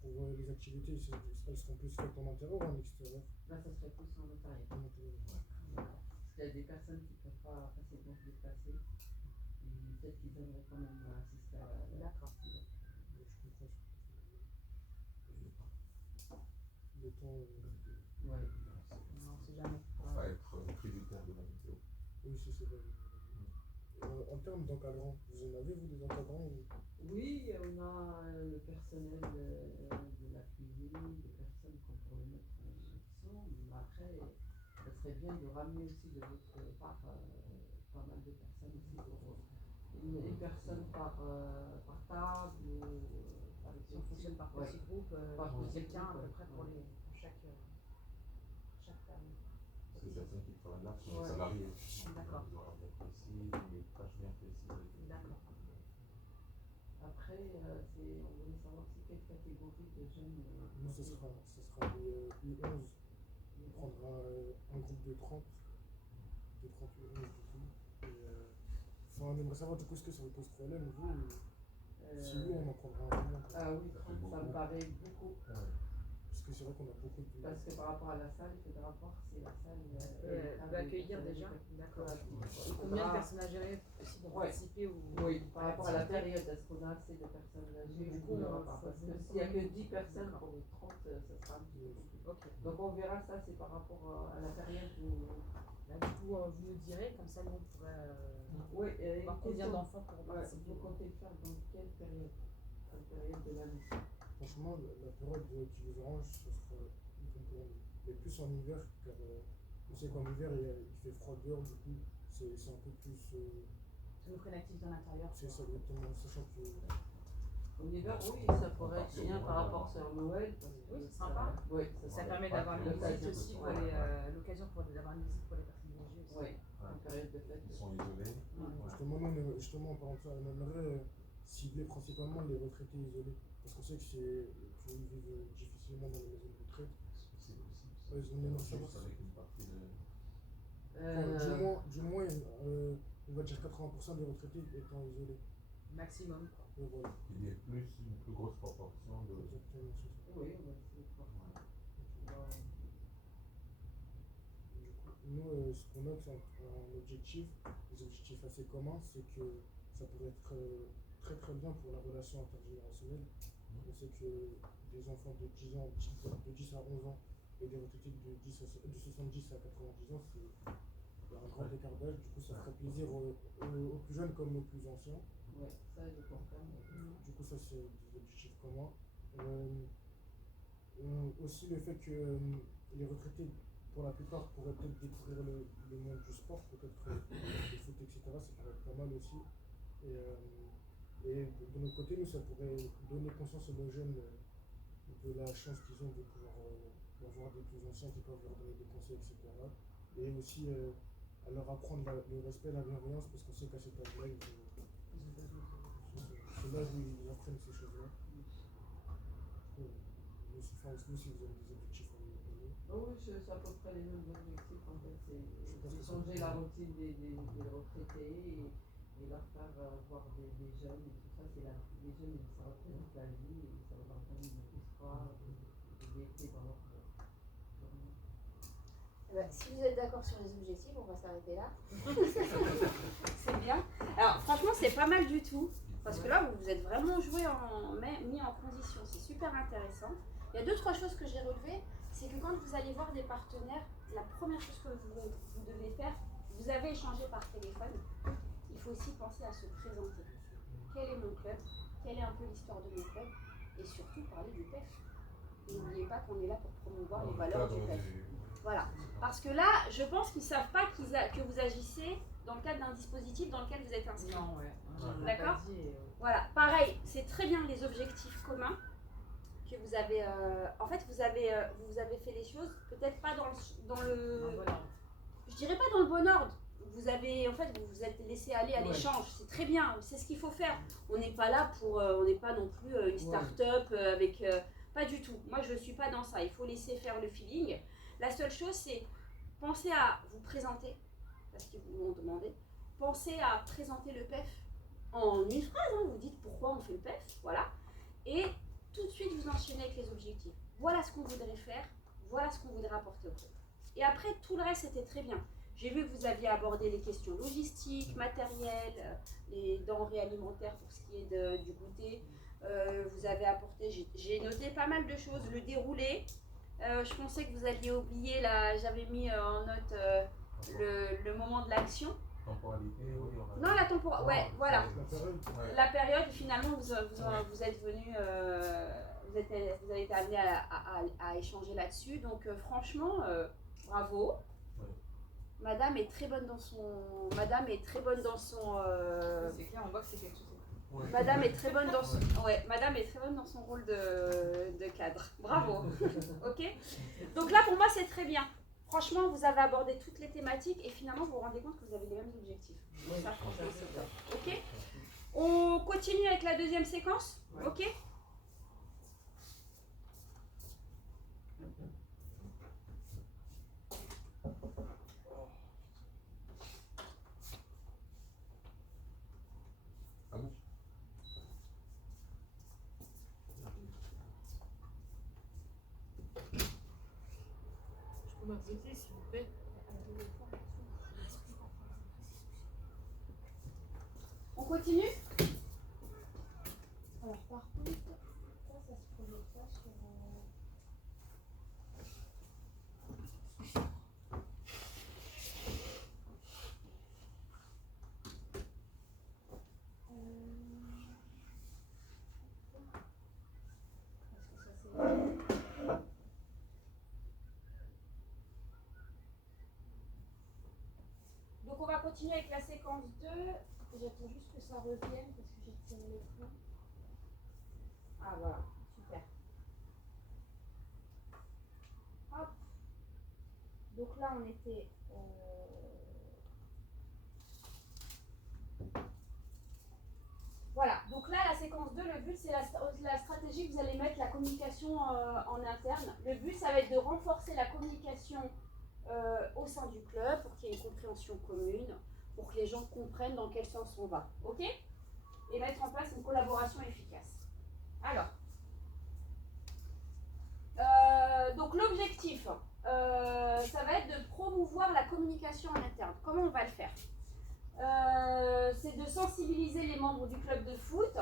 pour les activités, elles seront plus faites en intérieur ou en extérieur? Là, ça serait plus en intérieur. En intérieur. Parce qu'il y a des personnes qui ne peuvent pas facilement se déplacer. Et peut-être qu'ils aimeraient quand même assister à la D'accord. Je comprends. Le temps, Ouais. On sait jamais. Pour pas être tributaire de la météo. oui, c'est vrai. En termes d'encadrants, vous en avez, vous, des encadrants Oui, on a le personnel de la cuisine, des personnes qu'on pourrait mettre en action. Mais après, ça serait bien de ramener aussi de votre part pas mal de personnes aussi pour une personne par table ou par Si on fonctionne par Ouais. petits groupes, Par petits quelqu'un à groupes, peu près pour ouais. chaque famille. Parce que certains qui travaillent là sont Ouais. salariés. D'accord. Ils ont bien précis, des tâches bien précises. D'accord. Après, on voulait savoir c'est quelle catégorie de jeunes. Nous, ce sera les U11. On prendra un groupe de 30 U11 du coup. Et, on aimerait savoir du coup ce que ça vous pose problème, vous. Si oui, on en prendra un peu moins. Ah oui, 30, ça me paraît beaucoup. Ouais. Parce que c'est vrai qu'on a beaucoup de. Parce que par rapport à la salle, il faudra voir si la salle Peut accueillir déjà. D'accord. Et combien de personnes âgées aussi vont Ouais. participer au. Oui, par rapport à la période, est-ce qu'on a assez de personnes âgées? Du ou coup, on n'aura faut- pas? Parce faut- que s'il n'y a que 10 personnes pour 30, ça sera un petit peu compliqué. Ok. Donc on verra ça, c'est par rapport à la période où. Là, du coup, vous nous direz, comme ça, nous, on pourrait Oui, voir combien d'enfants pourront Ouais, participer. vous comptez le faire dans quelle période? Quelle période de l'année? Franchement, la période qui vous arrange, ce sera mais plus en hiver, car on sait qu'en hiver il fait froid dehors, du coup c'est un peu plus. Ça nous ferait une activité en intérieur. C'est ça exactement, sachant que. En hiver, oui, ça pourrait être bien par rapport sur Noël. Parce que Oui, c'est sympa. Oui, Ça permet d'avoir une visite aussi pour l'occasion d'avoir une visite pour les personnes âgées aussi. Oui, en période de fête. Ils sont isolés. Ouais. Justement, en parlant de ça, on aimerait cibler principalement les retraités isolés. Parce qu'on sait qu'ils vivent difficilement dans les maisons de retraite. C'est possible. Ouais, ils ont même Juste savoir. avec une partie de. Du moins on va dire 80% des retraités étant isolés. Maximum. Et voilà. Il y a une plus grosse proportion de. Exactement, c'est ça. Oui, on va essayer de faire ça. Du coup, nous, ce qu'on a en objectif, des objectifs assez communs, c'est que ça pourrait être très très bien pour la relation intergénérationnelle. On sait que des enfants de 10 ans, de 10 à 11 ans et des retraités de 70 à 90 ans, il y a un grand écart d'âge. Du coup, ça ferait plaisir aux plus jeunes comme aux plus anciens. Oui, ça je confirme. Du coup, ça c'est des objectifs communs. Aussi le fait que les retraités, pour la plupart, pourraient peut-être découvrir le monde du sport, peut-être le foot, etc. Ça pourrait être pas mal aussi. Et Et de notre côté, nous, ça pourrait donner conscience aux jeunes de la chance qu'ils ont de pouvoir avoir des plus anciens qui peuvent leur donner des conseils, etc. Et aussi à leur apprendre le respect, la bienveillance, parce qu'on sait qu'à cet âge-là, c'est là où ils apprennent ces choses-là. Nous, si vous avez des objectifs à nous donner. Oui, c'est à peu près les mêmes objectifs en fait. C'est changer la routine des retraités et leur faire voir des jeunes et tout ça. Les jeunes, ça représente la vie et ça leur donne une espoir et gaieté dans leur journée. Si vous êtes d'accord sur les objectifs, on va s'arrêter là. C'est bien. Alors franchement, c'est pas mal du tout. Parce que là, vous êtes vraiment mis en condition. C'est super intéressant. Il y a 2-3 choses que j'ai relevées. C'est que quand vous allez voir des partenaires, la première chose que vous devez faire, vous avez échangé par téléphone, il faut aussi penser à se présenter. Quel est mon club? Quelle est un peu l'histoire de mon club? Et surtout parler du PEF. Et n'oubliez pas qu'on est là pour promouvoir les valeurs du PEF. Voilà. Parce que là, je pense qu'ils ne savent pas que vous agissez dans le cadre d'un dispositif dans lequel vous êtes inscrit. Non, ouais. D'accord. Voilà. Pareil, c'est très bien les objectifs communs que vous avez. En fait, vous avez fait les choses peut-être pas dans le. Je dirais pas dans le bon ordre. Vous vous êtes laissé aller à l'échange. C'est très bien. C'est ce qu'il faut faire. On n'est pas là on n'est pas non plus une start-up avec. Pas du tout. Moi, je ne suis pas dans ça. Il faut laisser faire le feeling. La seule chose, c'est penser à vous présenter, parce qu'ils vous l'ont demandé. Pensez à présenter le PEF en une phrase. Vous dites pourquoi on fait le PEF. Voilà. Et tout de suite, vous enchaînez avec les objectifs. Voilà ce qu'on voudrait faire. Voilà ce qu'on voudrait apporter au club. Et après, tout le reste, c'était très bien. J'ai vu que vous aviez abordé les questions logistiques, matérielles, les denrées alimentaires pour ce qui est du goûter. Vous avez apporté, j'ai noté pas mal de choses, le déroulé. Je pensais que vous alliez oublier, j'avais mis en note le moment de l'action. Temporalité, oui. Non, la temporalité, ouais, voilà. La La période, finalement, vous êtes venu, vous avez été amené à échanger là-dessus. Donc, franchement, bravo. Madame est très bonne dans son. C'est clair, on voit que c'est quelque chose. Madame est très bonne dans son. Ouais, Madame est très bonne dans son rôle de cadre. Bravo. Ok. Donc là, pour moi, c'est très bien. Franchement, vous avez abordé toutes les thématiques et finalement, vous vous rendez compte que vous avez les mêmes objectifs. Donc ça, franchement, c'est top. Ok. On continue avec la deuxième séquence. Ok. S'il vous plaît. On continue. Alors par contre, ça se projette pas sur. Donc on va continuer avec la séquence 2. J'attends juste que ça revienne parce que j'ai tiré les points. Ah voilà, super. Hop. Donc là on était. Voilà, donc là la séquence 2, le but c'est la stratégie que vous allez mettre, la communication en interne. Le but ça va être de renforcer la communication au sein du club pour qu'il y ait une compréhension commune, pour que les gens comprennent dans quel sens on va. Ok? Et mettre en place une collaboration efficace. Alors, donc l'objectif, ça va être de promouvoir la communication en interne. Comment on va le faire? C'est de sensibiliser les membres du club de foot.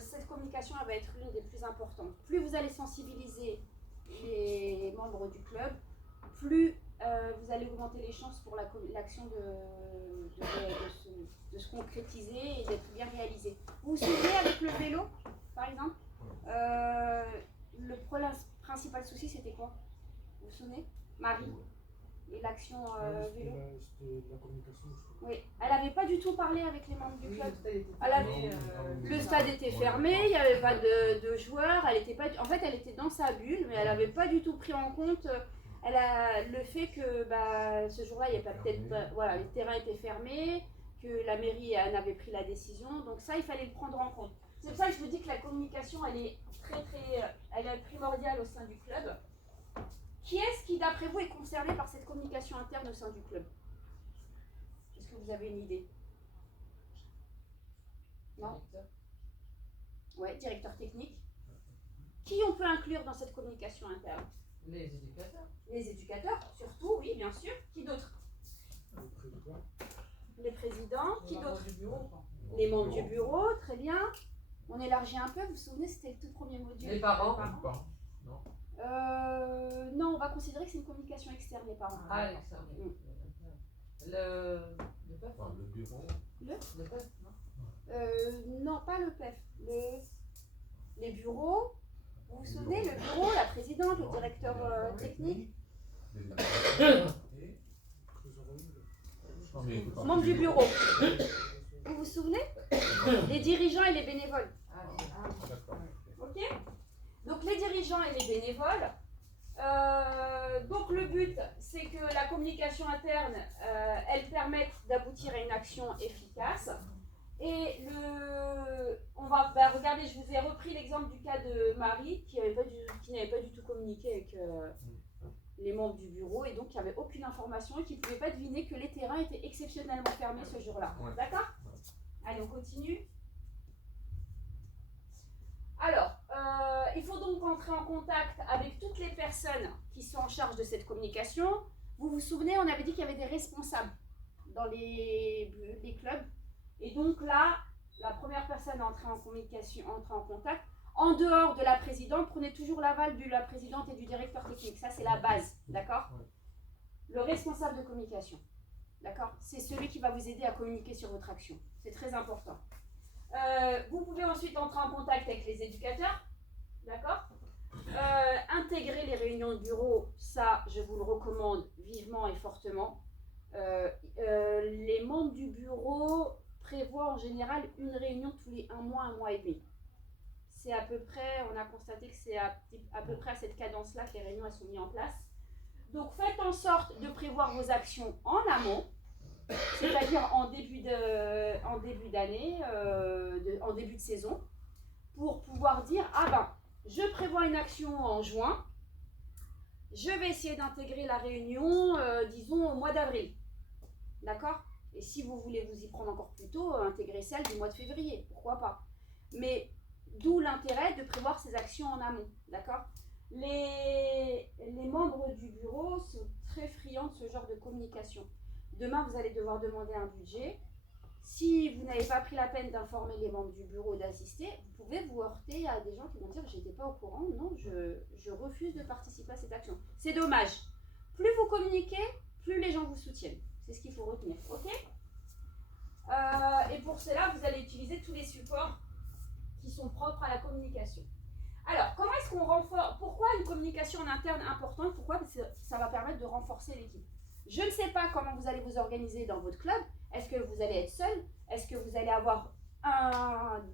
Cette communication elle va être l'une des plus importantes. Plus vous allez sensibiliser les membres du club, plus vous allez augmenter les chances pour l'action de se concrétiser et d'être bien réalisée. Vous vous souvenez avec le vélo, par exemple, le principal souci c'était quoi? Vous vous souvenez? Marie. et l'action vélo. C'était de la communication. Oui, elle n'avait pas du tout parlé avec les membres du Oui, club. le stade était Elle a- fermé, Le stade était fermé, il n'y avait pas de joueurs, elle était pas, en fait elle était dans sa bulle, mais elle n'avait pas du tout pris en compte le fait que ce jour-là, il y avait peut-être, voilà, les terrains étaient fermés, que la mairie n'avait pris la décision, donc ça il fallait le prendre en compte. C'est pour ça que je vous dis que la communication elle est elle est primordiale au sein du club. Qui est-ce qui d'après vous est concerné par cette communication interne au sein du club? Est-ce que vous avez une idée? Non? Ouais, directeur technique. Qui on peut inclure dans cette communication interne? Les éducateurs. Les éducateurs, surtout, oui, bien sûr. Qui d'autre? Le président. Les présidents. Qui Les membres d'autre? du bureau. Les membres du bureau, très bien. On élargit un peu, vous vous souvenez, c'était le tout premier module. Les parents. Non. Non, on va considérer que c'est une communication externe, les parents. Ah, l'externe. Le PEF. Enfin, le bureau. Le PEF, non? Non, pas le PEF. Les bureaux. Vous vous souvenez, le bureau, la présidente, le directeur technique. Membres du bureau. Vous vous souvenez? Les dirigeants et les bénévoles. D'accord. Ok? Donc les dirigeants et les bénévoles. Donc le but, c'est que la communication interne, elle permette d'aboutir à une action efficace. Et regardez, je vous ai repris l'exemple du cas de Marie qui n'avait pas du tout communiqué avec les membres du bureau et donc qui n'avait aucune information et qui ne pouvait pas deviner que les terrains étaient exceptionnellement fermés ce jour-là. Ouais. D'accord? Allez, on continue. Alors, il faut donc entrer en contact avec toutes les personnes qui sont en charge de cette communication. Vous vous souvenez, on avait dit qu'il y avait des responsables dans les clubs. Et donc là, la première personne à entrer en contact, en dehors de la présidente, prenez toujours l'aval de la présidente et du directeur technique. Ça, c'est la base, d'accord? Le responsable de communication, d'accord? C'est celui qui va vous aider à communiquer sur votre action. C'est très important. Vous pouvez ensuite entrer en contact avec les éducateurs, d'accord? Intégrer les réunions de bureau, ça, je vous le recommande vivement et fortement. Les membres du bureau prévoient en général une réunion tous les 1 mois et demi. C'est à peu près, on a constaté que c'est à peu près à cette cadence-là que les réunions elles sont mises en place. Donc faites en sorte de prévoir vos actions en amont, c'est-à-dire en début d'année, en début de saison, pour pouvoir dire, je prévois une action en juin, je vais essayer d'intégrer la réunion, disons, au mois d'avril. D'accord? Et si vous voulez vous y prendre encore plus tôt, intégrer celle du mois de février, pourquoi pas? Mais d'où l'intérêt de prévoir ces actions en amont. D'accord? Les membres du bureau sont très friands de ce genre de communication. Demain, vous allez devoir demander un budget. Si vous n'avez pas pris la peine d'informer les membres du bureau d'assister, vous pouvez vous heurter à des gens qui vont dire « j'étais pas au courant, non, je refuse de participer à cette action ». C'est dommage. Plus vous communiquez, plus les gens vous soutiennent. C'est ce qu'il faut retenir. Ok? Et pour cela, vous allez utiliser tous les supports qui sont propres à la communication. Alors, comment est-ce qu'on renforce? Pourquoi une communication en interne importante? Pourquoi? Parce que ça va permettre de renforcer l'équipe. Je ne sais pas comment vous allez vous organiser dans votre club. Est-ce que vous allez être seul? Est-ce que vous allez avoir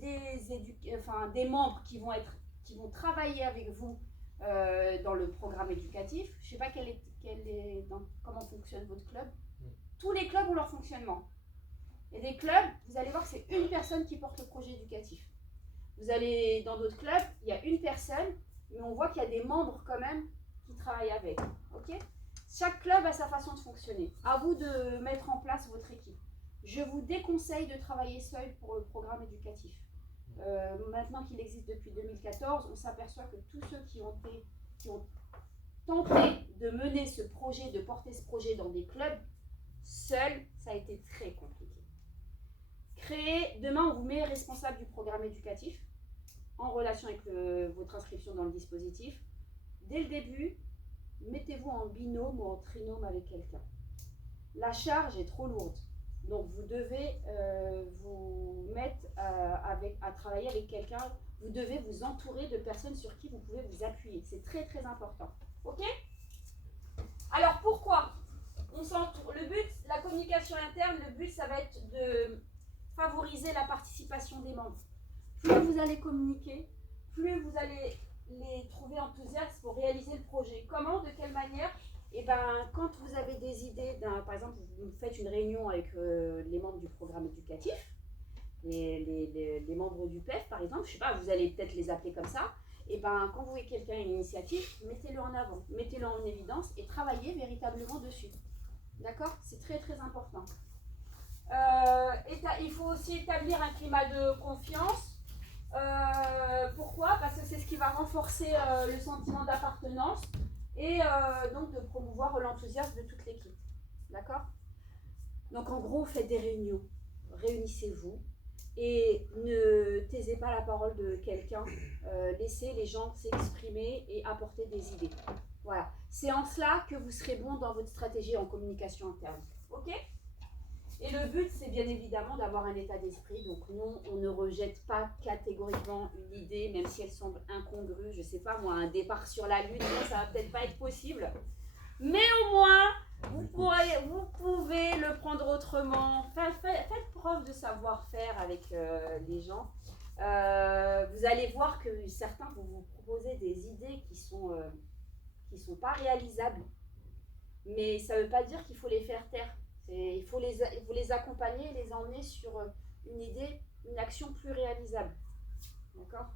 des membres qui vont travailler avec vous dans le programme éducatif? Je ne sais pas comment fonctionne votre club. Tous les clubs ont leur fonctionnement. Il y a des clubs, vous allez voir que c'est une personne qui porte le projet éducatif. Vous allez dans d'autres clubs, il y a une personne, mais on voit qu'il y a des membres quand même qui travaillent avec. Ok? Chaque club a sa façon de fonctionner. À vous de mettre en place votre équipe. Je vous déconseille de travailler seul pour le programme éducatif. Maintenant qu'il existe depuis 2014, on s'aperçoit que tous ceux qui ont tenté de mener ce projet, de porter ce projet dans des clubs, seuls, ça a été très compliqué. Demain, on vous met responsable du programme éducatif en relation avec votre inscription dans le dispositif. Dès le début, mettez-vous en binôme ou en trinôme avec quelqu'un. La charge est trop lourde. Donc, vous devez vous mettre à travailler avec quelqu'un. Vous devez vous entourer de personnes sur qui vous pouvez vous appuyer. C'est très, très important. OK? Alors, pourquoi? le but, la communication interne, le but, ça va être de favoriser la participation des membres. Plus vous allez communiquer, plus vous allez les trouver enthousiastes pour réaliser le projet. Comment, de quelle manière? Eh ben, quand vous avez des idées, par exemple, vous faites une réunion avec les membres du programme éducatif, les membres du PEF, par exemple, je sais pas, vous allez peut-être les appeler comme ça. Et ben, quand vous voyez quelqu'un a une initiative, mettez-le en avant, mettez-le en évidence et travaillez véritablement dessus. D'accord? C'est très très important. Il faut aussi établir un climat de confiance. Pourquoi? Parce que c'est ce qui va renforcer le sentiment d'appartenance et donc de promouvoir l'enthousiasme de toute l'équipe. D'accord? Donc en gros, faites des réunions, réunissez-vous et ne taisez pas la parole de quelqu'un, laissez les gens s'exprimer et apporter des idées. Voilà, c'est en cela que vous serez bon dans votre stratégie en communication interne. Ok? Et le but, c'est bien évidemment d'avoir un état d'esprit. Donc non, on ne rejette pas catégoriquement une idée, même si elle semble incongrue. Je ne sais pas, moi, un départ sur la Lune, ça va peut-être pas être possible. Mais au moins, vous pouvez le prendre autrement. Faites preuve de savoir-faire avec les gens. Vous allez voir que certains vont vous proposer des idées qui sont pas réalisables. Mais ça ne veut pas dire qu'il faut les faire taire. Il faut les accompagner, les emmener sur une idée, une action plus réalisable. D'accord?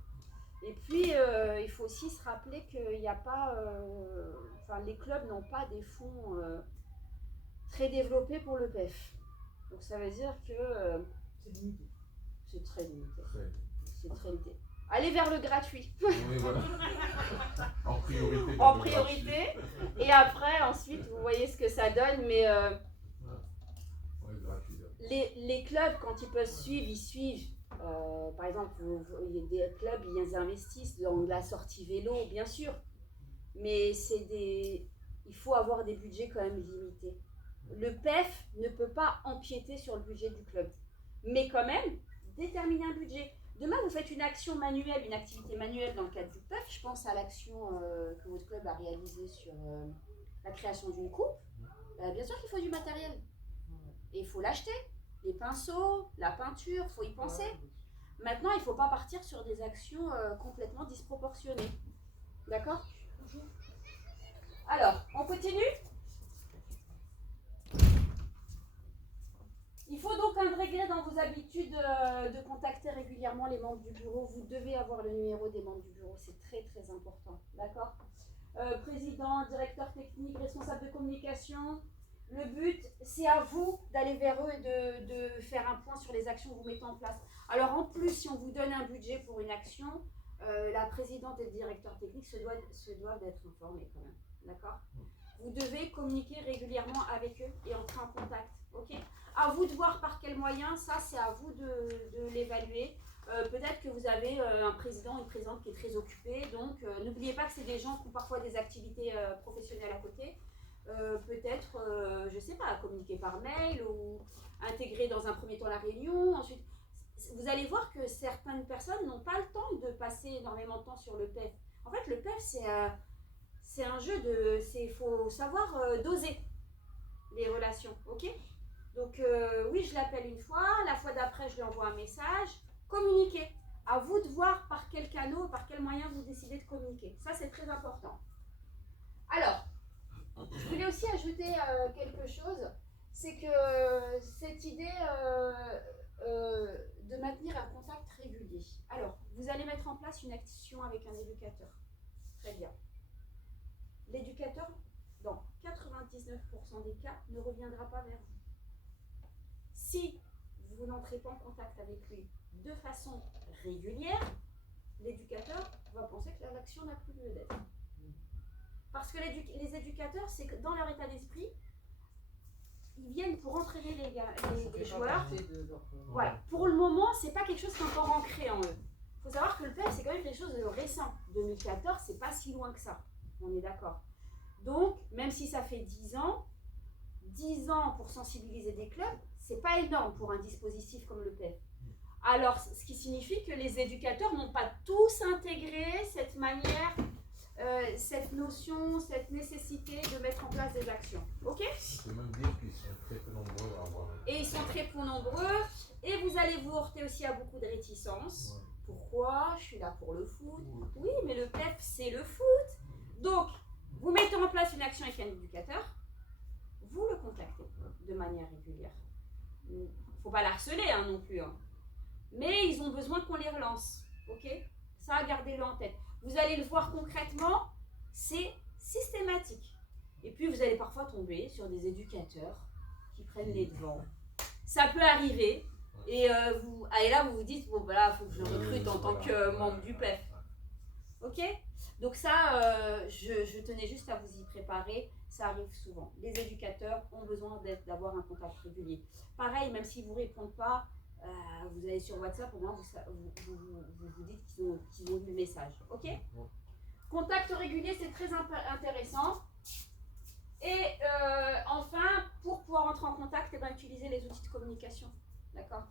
Et puis, il faut aussi se rappeler qu'il n'y a pas... les clubs n'ont pas des fonds très développés pour le PEF. Donc ça veut dire que... C'est limité. C'est très limité. C'est très limité. Allez vers le gratuit. Oui, voilà. En priorité. En priorité. Et après, ensuite, vous voyez ce que ça donne. Mais les clubs, quand ils peuvent suivre, ils suivent. Par exemple, il y a des clubs, ils investissent dans la sortie vélo, bien sûr. Mais il faut avoir des budgets quand même limités. Le PEF ne peut pas empiéter sur le budget du club. Mais quand même, déterminer un budget. Demain, vous faites une action manuelle, une activité manuelle dans le cadre du PEF. Je pense à l'action que votre club a réalisée sur la création d'une coupe. Bien sûr qu'il faut du matériel. Et il faut l'acheter. Les pinceaux, la peinture, il faut y penser. Maintenant, il ne faut pas partir sur des actions complètement disproportionnées. D'accord? Alors, on continue? Il faut donc intégrer dans vos habitudes de contacter régulièrement les membres du bureau. Vous devez avoir le numéro des membres du bureau, c'est très très important. D'accord? Président, directeur technique, responsable de communication. Le but, c'est à vous d'aller vers eux et de faire un point sur les actions que vous mettez en place. Alors en plus, si on vous donne un budget pour une action, la présidente et le directeur technique se doivent d'être informés quand même. D'accord? Vous devez communiquer régulièrement avec eux et entrer en contact. Ok? À vous de voir par quels moyens, ça c'est à vous de l'évaluer. Peut-être que vous avez un président, une présidente qui est très occupée, donc n'oubliez pas que c'est des gens qui ont parfois des activités professionnelles à côté. Peut-être, je ne sais pas, communiquer par mail ou intégrer dans un premier temps la réunion. Ensuite, vous allez voir que certaines personnes n'ont pas le temps de passer énormément de temps sur le PEF. En fait, le PEF, c'est un jeu de... Il faut savoir doser les relations, ok? Donc oui, je l'appelle une fois, la fois d'après, je lui envoie un message. Communiquez. À vous de voir par quel canal, par quel moyen vous décidez de communiquer. Ça, c'est très important. Alors, je voulais aussi ajouter quelque chose, c'est que cette idée de maintenir un contact régulier. Alors, vous allez mettre en place une action avec un éducateur. Très bien. L'éducateur, dans 99% des cas, ne reviendra pas vers vous. Si vous n'entrez pas en contact avec lui de façon régulière, l'éducateur va penser que l'action n'a plus lieu d'être. Parce que les éducateurs, c'est que dans leur état d'esprit, ils viennent pour entraîner les joueurs. Voilà. Pour le moment, c'est pas quelque chose qui est encore ancré en eux. Il faut savoir que le PEF, c'est quand même quelque chose de récent. 2014, c'est pas si loin que ça. On est d'accord. Donc, même si ça fait 10 ans pour sensibiliser des clubs, c'est pas énorme pour un dispositif comme le PEF. Alors, ce qui signifie que les éducateurs n'ont pas tous intégré cette manière cette notion, cette nécessité de mettre en place des actions. Ok? C'est même dire qu'ils sont très peu nombreux à avoir. Et ils sont très peu nombreux. Et vous allez vous heurter aussi à beaucoup de réticences. Ouais. Pourquoi? Je suis là pour le foot. Oui, mais le PEF, c'est le foot. Donc, vous mettez en place une action avec un éducateur. Vous le contactez de manière régulière. Il ne faut pas l'harceler hein, non plus. Hein. Mais ils ont besoin qu'on les relance. Ok? Ça, gardez-le en tête. Vous allez le voir concrètement, c'est systématique. Et puis, vous allez parfois tomber sur des éducateurs qui prennent les devants. Ça peut arriver. Et là, vous vous dites, bon, voilà, il faut que je le recrute en tant que membre du PEF. Ok? Donc ça, je tenais juste à vous y préparer. Ça arrive souvent. Les éducateurs ont besoin d'avoir un contact régulier. Pareil, même s'ils ne vous répondent pas, vous allez sur WhatsApp, au moins vous dites qu'ils ont vu le message. Ok? Contact régulier, c'est très intéressant. Et enfin, pour pouvoir entrer en contact, utilisez les outils de communication. D'accord?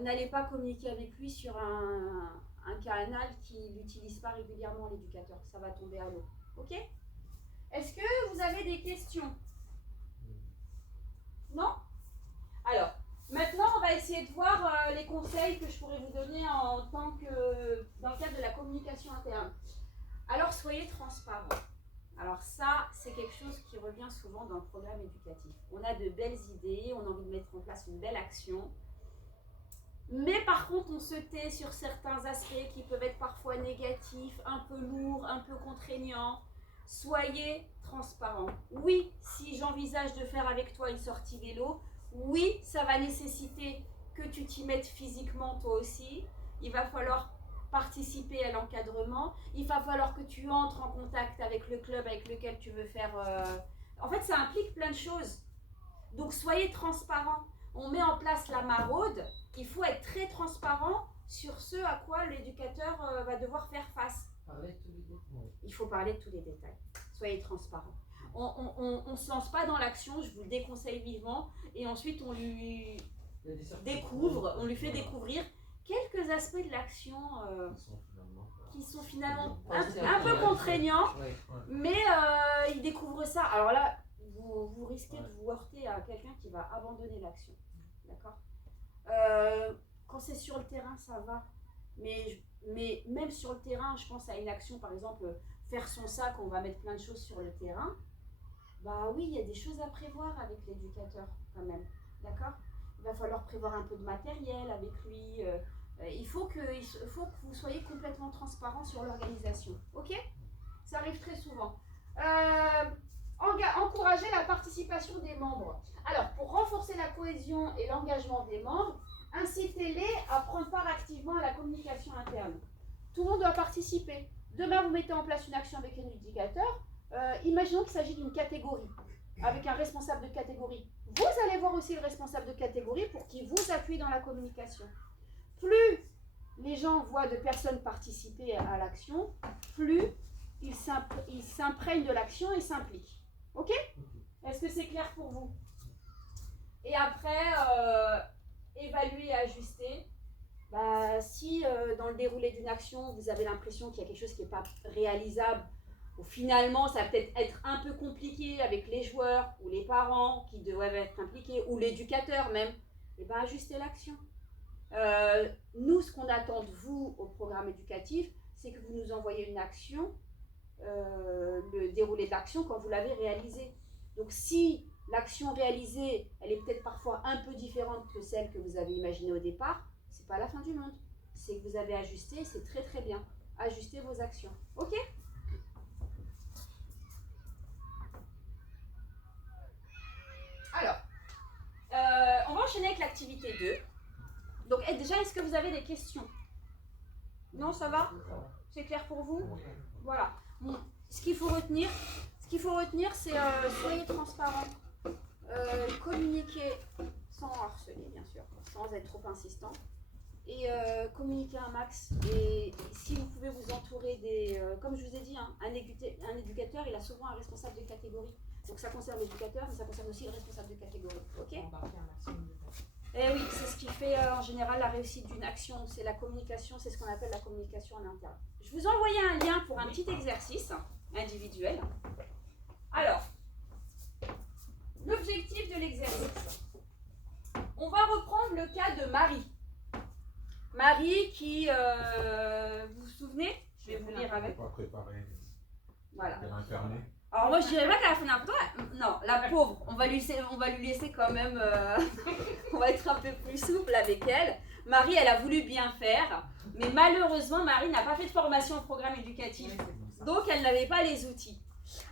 N'allez pas communiquer avec lui sur un canal qui n'utilise pas régulièrement l'éducateur. Ça va tomber à l'eau. Ok? Est-ce que vous avez des questions? Non? Alors, maintenant, on va essayer de voir les conseils que je pourrais vous donner en tant que dans le cadre de la communication interne. Alors, soyez transparent. Alors ça, c'est quelque chose qui revient souvent dans le programme éducatif. On a de belles idées, on a envie de mettre en place une belle action. Mais par contre, on se tait sur certains aspects qui peuvent être parfois négatifs, un peu lourds, un peu contraignants. Soyez transparent. Oui, si j'envisage de faire avec toi une sortie vélo, oui, ça va nécessiter que tu t'y mettes physiquement toi aussi. Il va falloir participer à l'encadrement. Il va falloir que tu entres en contact avec le club avec lequel tu veux faire... En fait, ça implique plein de choses. Donc, soyez transparent. On met en place la maraude. Il faut être très transparent sur ce à quoi l'éducateur va devoir faire face. Parler de tous les détails. Il faut parler de tous les détails. Soyez transparent. On ne se lance pas dans l'action, je vous le déconseille vivement. Et ensuite, on lui découvre, on lui fait découvrir quelques aspects de l'action qui sont finalement un peu contraignants, mais il découvre ça. Alors là, vous risquez de vous heurter à quelqu'un qui va abandonner l'action. D'accord? Quand c'est sur le terrain, ça va. Mais même sur le terrain, je pense à une action, par exemple, faire son sac, on va mettre plein de choses sur le terrain. Bah oui, il y a des choses à prévoir avec l'éducateur quand même. D'accord? Il va falloir prévoir un peu de matériel avec lui. Il faut que vous soyez complètement transparent sur l'organisation. Ok? Ça arrive très souvent. Encourager la participation des membres. Alors, pour renforcer la cohésion et l'engagement des membres, incitez-les à prendre part activement à la communication interne. Tout le monde doit participer. Demain, vous mettez en place une action avec un éducateur. Imaginons qu'il s'agit d'une catégorie, avec un responsable de catégorie. Vous allez voir aussi le responsable de catégorie pour qu'il vous appuie dans la communication. Plus les gens voient de personnes participer à l'action, plus ils s'imprègnent de l'action et s'impliquent. Ok? Est-ce que c'est clair pour vous? Et après, évaluer et ajuster. Bah, si dans le déroulé d'une action, vous avez l'impression qu'il y a quelque chose qui n'est pas réalisable, ou finalement ça va peut-être être un peu compliqué avec les joueurs ou les parents qui doivent être impliqués, ou l'éducateur même, et ben ajustez l'action. Nous, ce qu'on attend de vous au programme éducatif, c'est que vous nous envoyez une action, le déroulé de l'action quand vous l'avez réalisée. Donc si l'action réalisée, elle est peut-être parfois un peu différente que celle que vous avez imaginée au départ, c'est pas la fin du monde. C'est que vous avez ajusté, c'est très très bien. Ajustez vos actions. Ok? Alors, on va enchaîner avec l'activité 2. Donc déjà, est-ce que vous avez des questions? Non, ça va? C'est clair pour vous? Voilà. Bon, ce qu'il faut retenir, c'est soyez transparent, communiquer sans harceler, bien sûr, sans être trop insistant, et communiquer un max. Et si vous pouvez vous entourer des... comme je vous ai dit, hein, un éducateur, il a souvent un responsable de catégorie. Donc ça concerne l'éducateur, mais ça concerne aussi le responsable de catégorie. Ok? Et oui, c'est ce qui fait en général la réussite d'une action, c'est la communication, c'est ce qu'on appelle la communication en interne. Je vous ai envoyé un lien pour un petit exercice individuel. Alors, l'objectif de l'exercice. On va reprendre le cas de Marie. Marie qui, vous vous souvenez? Je vais vous lire avec. Pas préparé. Voilà. Elle est infernée. Alors moi je dirais pas qu'elle a fait n'importe quoi. Non, la pauvre, on va lui laisser quand même, on va être un peu plus souple avec elle. Marie, elle a voulu bien faire, mais malheureusement Marie n'a pas fait de formation au programme éducatif, donc elle n'avait pas les outils.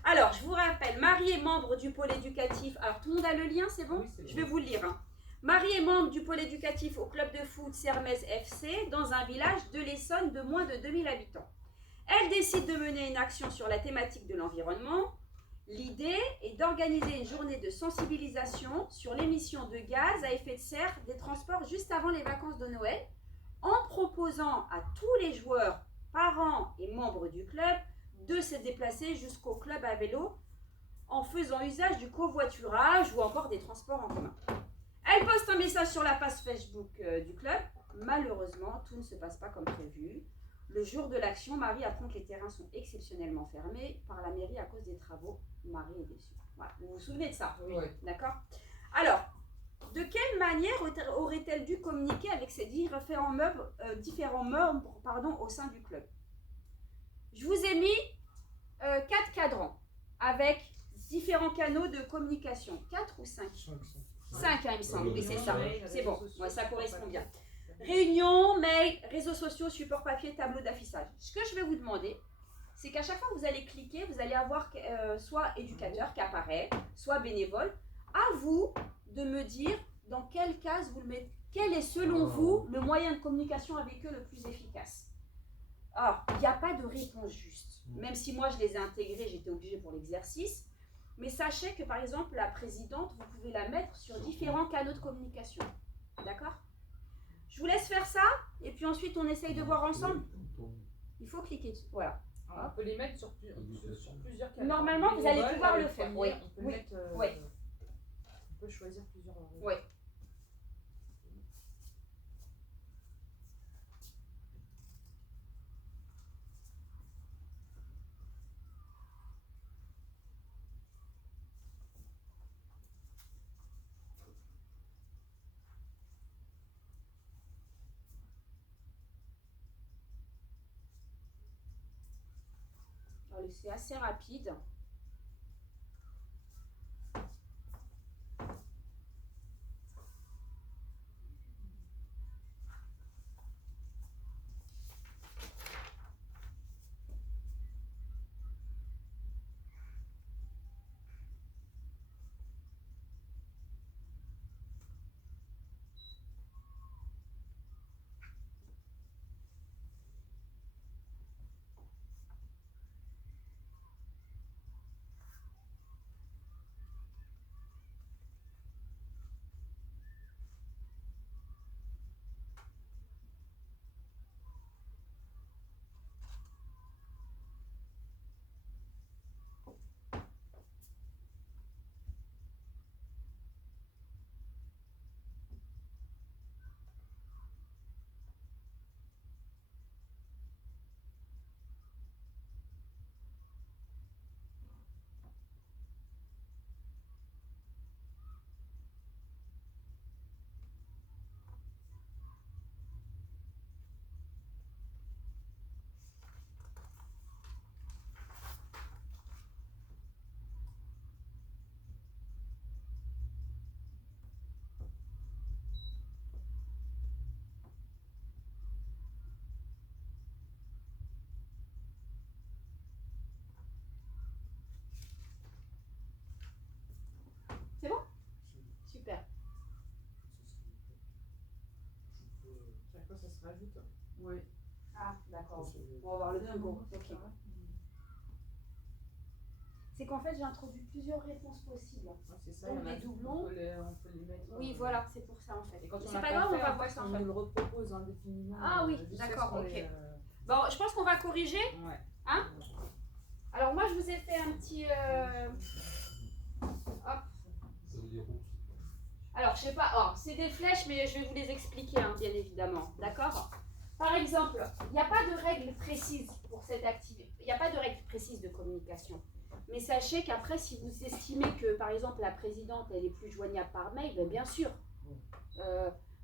Alors je vous rappelle, Marie est membre du pôle éducatif. Alors tout le monde a le lien, c'est bon? Oui, c'est bon. Je vais vous le lire. Hein. Marie est membre du pôle éducatif au club de foot Sermez FC dans un village de l'Essonne de moins de 2000 habitants. Elle décide de mener une action sur la thématique de l'environnement. L'idée est d'organiser une journée de sensibilisation sur l'émission de gaz à effet de serre des transports juste avant les vacances de Noël, en proposant à tous les joueurs, parents et membres du club de se déplacer jusqu'au club à vélo en faisant usage du covoiturage ou encore des transports en commun. Elle poste un message sur la page Facebook du club. Malheureusement, tout ne se passe pas comme prévu. Le jour de l'action, Marie apprend que les terrains sont exceptionnellement fermés par la mairie à cause des travaux. Marie est déçue. Voilà. Vous vous souvenez de ça? Oui. D'accord? Alors, de quelle manière aurait-elle dû communiquer avec ces différents membres au sein du club? Je vous ai mis 4 cadrans avec différents canaux de communication. 4 ou 5? 5, il me semble. Oui, c'est ça. C'est bon. Ouais, ça correspond bien. Réunion, mail, réseaux sociaux, support papier, tableau d'affichage. Ce que je vais vous demander, c'est qu'à chaque fois que vous allez cliquer, vous allez avoir soit éducateur qui apparaît, soit bénévole. À vous de me dire dans quelle case vous le mettez. Quel est selon vous le moyen de communication avec eux le plus efficace? Alors, il n'y a pas de réponse juste. Même si moi je les ai intégrés, j'étais obligée pour l'exercice. Mais sachez que par exemple, la présidente, vous pouvez la mettre sur différents canaux de communication. D'accord? Je vous laisse faire ça, et puis ensuite on essaye de voir ensemble. Il faut cliquer dessus. Voilà. On peut les mettre sur plusieurs canaux. Normalement, vous allez pouvoir le faire. Oui. On peut Oui. mettre, Oui. on peut choisir plusieurs. Oui. C'est assez rapide. C'est bon? Super. Chaque fois, ça se rajoute. Oui. Ah, d'accord. On va voir le second. Ok. C'est qu'en fait, j'ai introduit plusieurs réponses possibles. C'est ça, Donc, il y en a les qui- doublons. on peut les mettre. Oui, voilà, c'est pour ça en fait. Et quand on C'est a pas grave, on va en voir fait, ça en on fait. nous le repropose indéfiniment. Ah oui, jusqu'à d'accord, ce qu'on ok. les, Bon, je pense qu'on va corriger. Ouais. Hein? Alors moi, je vous ai fait un petit... Hop. Ça veut dire ours. Alors, je sais pas, c'est des flèches, mais je vais vous les expliquer, hein, bien évidemment. D'accord? Par exemple, il n'y a pas de règle précise pour cette activité. Il n'y a pas de règle précise de communication. Mais sachez qu'après, si vous estimez que, par exemple, la présidente, elle est plus joignable par mail, bien sûr.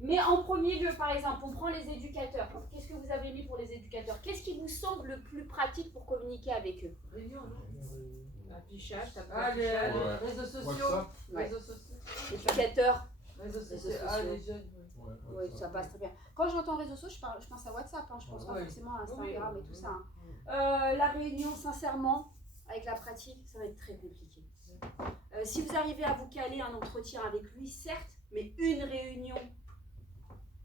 Mais en premier lieu, par exemple, on prend les éducateurs. Qu'est-ce que vous avez mis pour les éducateurs? Qu'est-ce qui vous semble le plus pratique pour communiquer avec eux? Réunion, non? Affichage, tableau Les Ouais. réseaux sociaux. WhatsApp. Ouais. Réseaux sociaux. Éducateurs. Réseaux sociaux. sociaux. Ah, les jeunes. Ouais, Oui, WhatsApp. ça passe très bien. Quand j'entends réseaux sociaux, je pense à WhatsApp, hein, je pense pas Ouais. forcément à Instagram et tout ça. hein. Oui. La réunion, sincèrement, avec la pratique, ça va être très compliqué. Si vous arrivez à vous caler un entretien avec lui, certes, mais une réunion.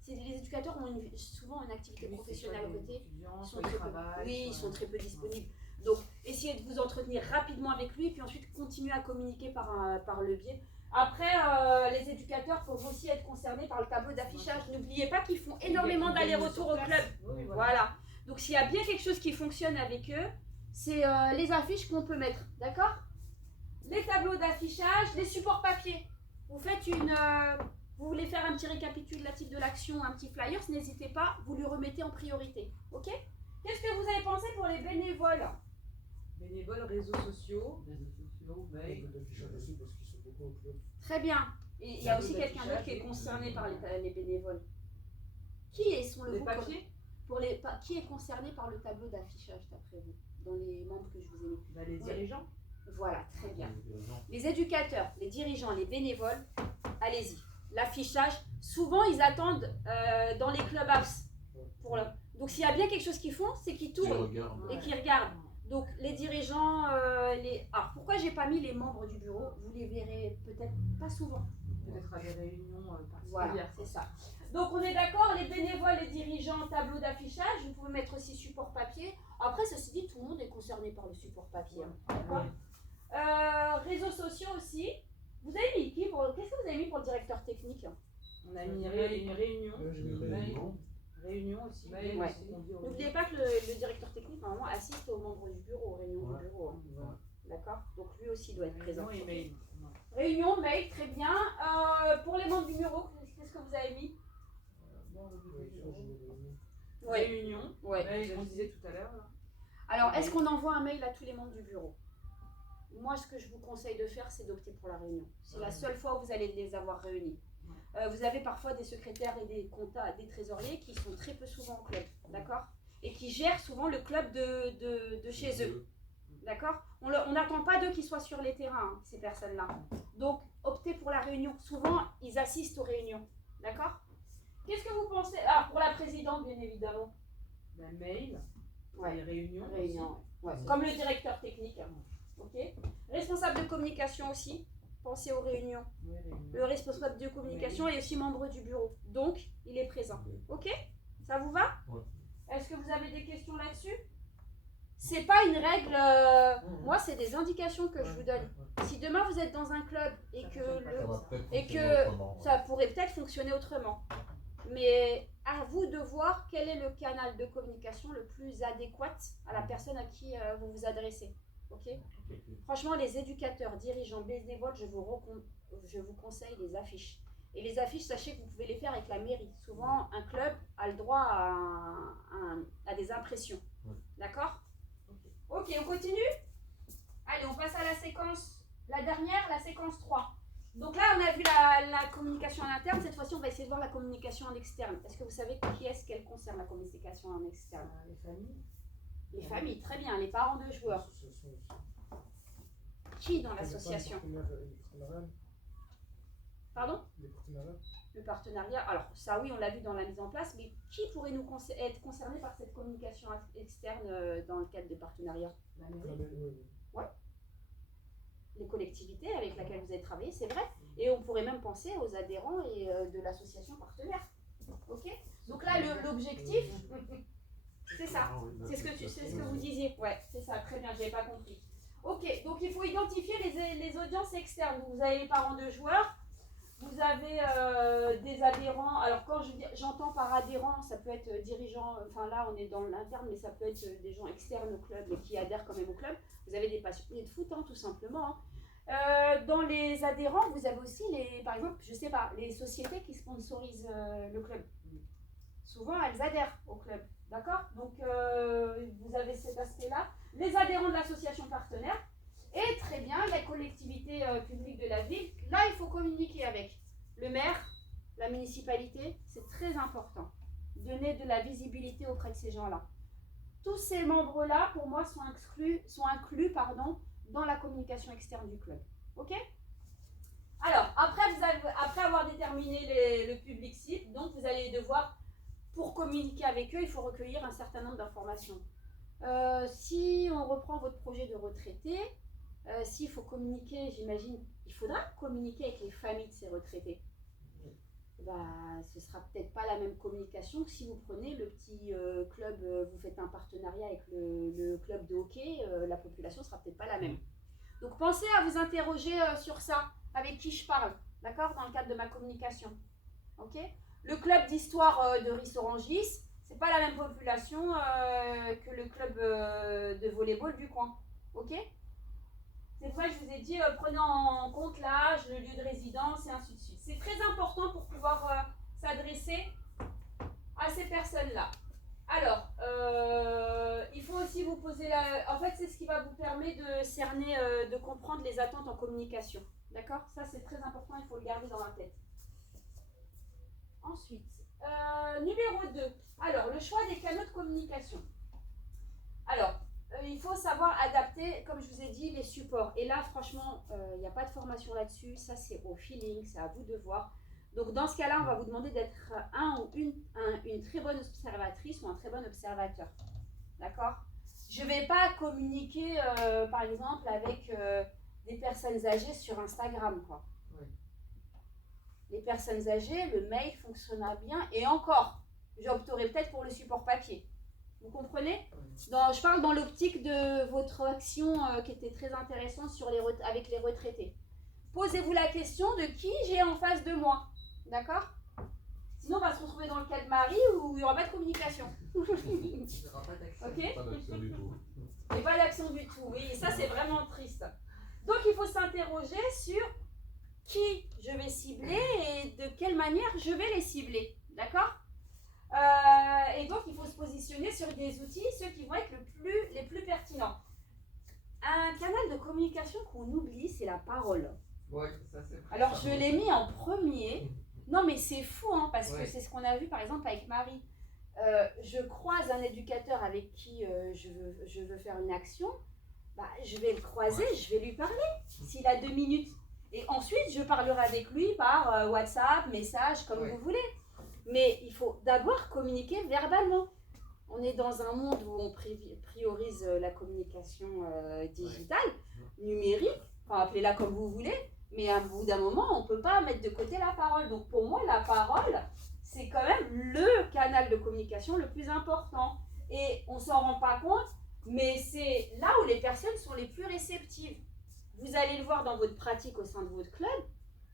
Les éducateurs ont souvent une activité professionnelle à côté. Ils sont très peu, ils sont très peu disponibles. Donc, essayez de vous entretenir rapidement avec lui, puis ensuite continuez à communiquer par le biais. Après, les éducateurs peuvent aussi être concernés par le tableau d'affichage. N'oubliez pas qu'ils font énormément d'allers-retours au club. Oui, Voilà. Donc, s'il y a bien quelque chose qui fonctionne avec eux, c'est les affiches qu'on peut mettre. D'accord? Les tableaux d'affichage, les supports papier. Vous faites vous voulez faire un petit récapitulatif de l'action, un petit flyer, n'hésitez pas, vous lui remettez en priorité. Ok? Qu'est-ce que vous avez pensé pour les bénévoles? Bénévoles, réseaux sociaux. Réseaux sociaux, Un mail. peu d'affichage aussi parce qu'ils sont beaucoup au club. Très bien. Et il y a aussi quelqu'un d'autre qui est concerné par les bénévoles. Qui est son Les papiers. Qui est concerné par le tableau d'affichage d'après vous, dans les membres que je vous ai mis? Les dirigeants. Voilà, très bien. Les dirigeants. Les éducateurs, les dirigeants, les bénévoles, allez-y. L'affichage, souvent ils attendent dans les clubhouse. Donc s'il y a bien quelque chose qu'ils font, c'est qu'ils Qui tournent regardent. et qu'ils regardent. Donc les dirigeants, alors pourquoi j'ai pas mis les membres du bureau? Vous les verrez peut-être pas souvent. Peut-être à des réunions Voilà, particulières. c'est ça. Donc on est d'accord, les bénévoles, les dirigeants, tableau d'affichage, vous pouvez mettre aussi support papier. Après, ceci dit, tout le monde est concerné par le support papier. hein. D'accord. Réseaux sociaux aussi. Vous avez mis qui qu'est-ce que vous avez mis pour le directeur technique? On a mis une réunion. Les réunions. Réunion aussi. Ouais. aussi, on dit aux N'oubliez pas que le directeur technique, normalement, assiste aux membres du bureau, aux réunions Ouais. du bureau. hein. réunions. D'accord. Donc lui aussi doit être présent. Réunion et mail. Réunion, mail, très bien. Pour les membres du bureau, qu'est-ce que vous avez mis? Ouais. Réunion. Ouais. Mail, on disait tout à l'heure. là. Alors, est-ce qu'on envoie un mail à tous les membres du bureau? Moi, ce que je vous conseille de faire, c'est d'opter pour la réunion. C'est la seule fois où vous allez les avoir réunis. Vous avez parfois des secrétaires et des comptables, des trésoriers qui sont très peu souvent au club, d'accord? Et qui gèrent souvent le club de chez eux, d'accord? On n'attend pas d'eux qu'ils soient sur les terrains, hein, ces personnes-là. Donc, optez pour la réunion. Souvent, ils assistent aux réunions, d'accord? Qu'est-ce que vous pensez? Ah, pour la présidente, bien évidemment. Mail. Ouais. Les réunions. Réunion, ouais. Comme le directeur technique. hein. Ok. Responsable de communication aussi. Pensez aux réunions. Oui, réunion. Le responsable de communication est aussi membre du bureau. Donc, il est présent. Ok? Ça vous va? Ouais. Est-ce que vous avez des questions là-dessus? C'est pas une règle. Moi, c'est des indications que je vous donne. Si demain vous êtes dans un club et que Ça va peut-être et fonctionner que autrement, ouais. ça pourrait peut-être fonctionner autrement. Mais à vous de voir quel est le canal de communication le plus adéquat à la personne à qui vous vous adressez. Ok? Ok. Franchement, les éducateurs, dirigeants, bénévoles, je vous conseille les affiches. Et les affiches, sachez que vous pouvez les faire avec la mairie. Souvent, un club a le droit à des impressions. Oui. D'accord? Ok, on continue? Allez, on passe à la séquence, la dernière, la séquence 3. Donc là, on a vu la communication en interne. Cette fois-ci, on va essayer de voir la communication en externe. Est-ce que vous savez qui est-ce qu'elle concerne, la communication en externe? Les familles. Les familles, très bien. Les parents de joueurs. L'association aussi. Qui dans Il y a pas de l'association? partenariat. Pardon? Les partenariats. Le partenariat, alors ça oui, on l'a vu dans la mise en place, mais qui pourrait être concerné par cette communication externe dans le cadre des partenariats? La La mairie. mairie, oui. Les collectivités avec lesquelles vous avez travaillé, c'est vrai. Et on pourrait même penser aux adhérents et de l'association partenaire. Ok? Donc là, l'objectif, c'est ça. Ah oui, là, C'est ce que vous disiez. Ouais, c'est ça, très bien, j'avais pas compris. Ok, donc il faut identifier les audiences externes. Vous avez les parents de joueurs, vous avez des adhérents. Alors quand j'entends par adhérent, ça peut être dirigeant, enfin là on est dans l'interne, mais ça peut être des gens externes au club mais qui adhèrent quand même au club. Vous avez des passionnés de foot, hein, tout simplement. Hein. Dans les adhérents, vous avez aussi, par exemple, je sais pas, les sociétés qui sponsorisent le club. Souvent, elles adhèrent au club. D'accord? Donc, vous avez cet aspect-là. Les adhérents de l'association partenaire. Et très bien, la collectivité publique de la ville. Là, il faut communiquer avec le maire, la municipalité. C'est très important. Donner de la visibilité auprès de ces gens-là. Tous ces membres-là, pour moi, sont inclus dans la communication externe du club. Ok? Alors, après avoir déterminé le public cible, donc vous allez devoir, pour communiquer avec eux, il faut recueillir un certain nombre d'informations. Si on reprend votre projet de retraité, s'il faut communiquer, j'imagine, il faudra communiquer avec les familles de ces retraités. Ce sera peut-être pas la même communication que si vous prenez le petit club, vous faites un partenariat avec le club de hockey, la population sera peut-être pas la même. Donc pensez à vous interroger sur ça, avec qui je parle, d'accord, dans le cadre de ma communication. Ok? Le club d'histoire de Ris-Orangis, c'est pas la même population que le club de volleyball du coin. Ok? C'est pour ça que je vous ai dit, prenez en compte l'âge, le lieu de résidence et ainsi de suite. C'est très important pour pouvoir s'adresser à ces personnes-là. Alors, il faut aussi vous poser En fait, c'est ce qui va vous permettre de cerner, de comprendre les attentes en communication. D'accord? Ça, c'est très important, il faut le garder dans la tête. Ensuite, numéro 2. Alors, le choix des canaux de communication. Alors, il faut savoir adapter, comme je vous ai dit, les supports. Et là, franchement, il n'y a pas de formation là-dessus. Ça, c'est au feeling, c'est à vous de voir. Donc, dans ce cas-là, on va vous demander d'être une très bonne observatrice ou un très bon observateur. D'accord? Je ne vais pas communiquer, par exemple, avec des personnes âgées sur Instagram, quoi. Oui. Les personnes âgées, le mail fonctionnera bien. Et encore, j'opterai peut-être pour le support papier. Vous comprenez? Je parle dans l'optique de votre action qui était très intéressante avec les retraités. Posez-vous la question de qui j'ai en face de moi. D'accord? Sinon, on va se retrouver dans le cas de Marie où il n'y aura pas de communication. Il n'y aura pas d'action. Ok? Pas d'action du tout. Et pas d'action du tout. Oui, ça c'est vraiment triste. Donc, il faut s'interroger sur qui je vais cibler et de quelle manière je vais les cibler. D'accord? Et donc, il faut se positionner sur des outils, ceux qui vont être les plus pertinents. Un canal de communication qu'on oublie, c'est la parole. Ouais, ça c'est vrai. Alors, je l'ai mis en premier. Non, mais c'est fou, hein, parce que Ouais. c'est ce qu'on a vu, par exemple, avec Marie. Je croise un éducateur avec qui je veux faire une action. Je vais le croiser, je vais lui parler, s'il a 2 minutes. Et ensuite, je parlerai avec lui par WhatsApp, message, comme vous voulez. Mais il faut d'abord communiquer verbalement. On est dans un monde où on priorise la communication digitale, numérique, enfin appelez-la comme vous voulez, mais à bout d'un moment, on ne peut pas mettre de côté la parole. Donc pour moi, la parole, c'est quand même le canal de communication le plus important. Et on ne s'en rend pas compte, mais c'est là où les personnes sont les plus réceptives. Vous allez le voir dans votre pratique au sein de votre club.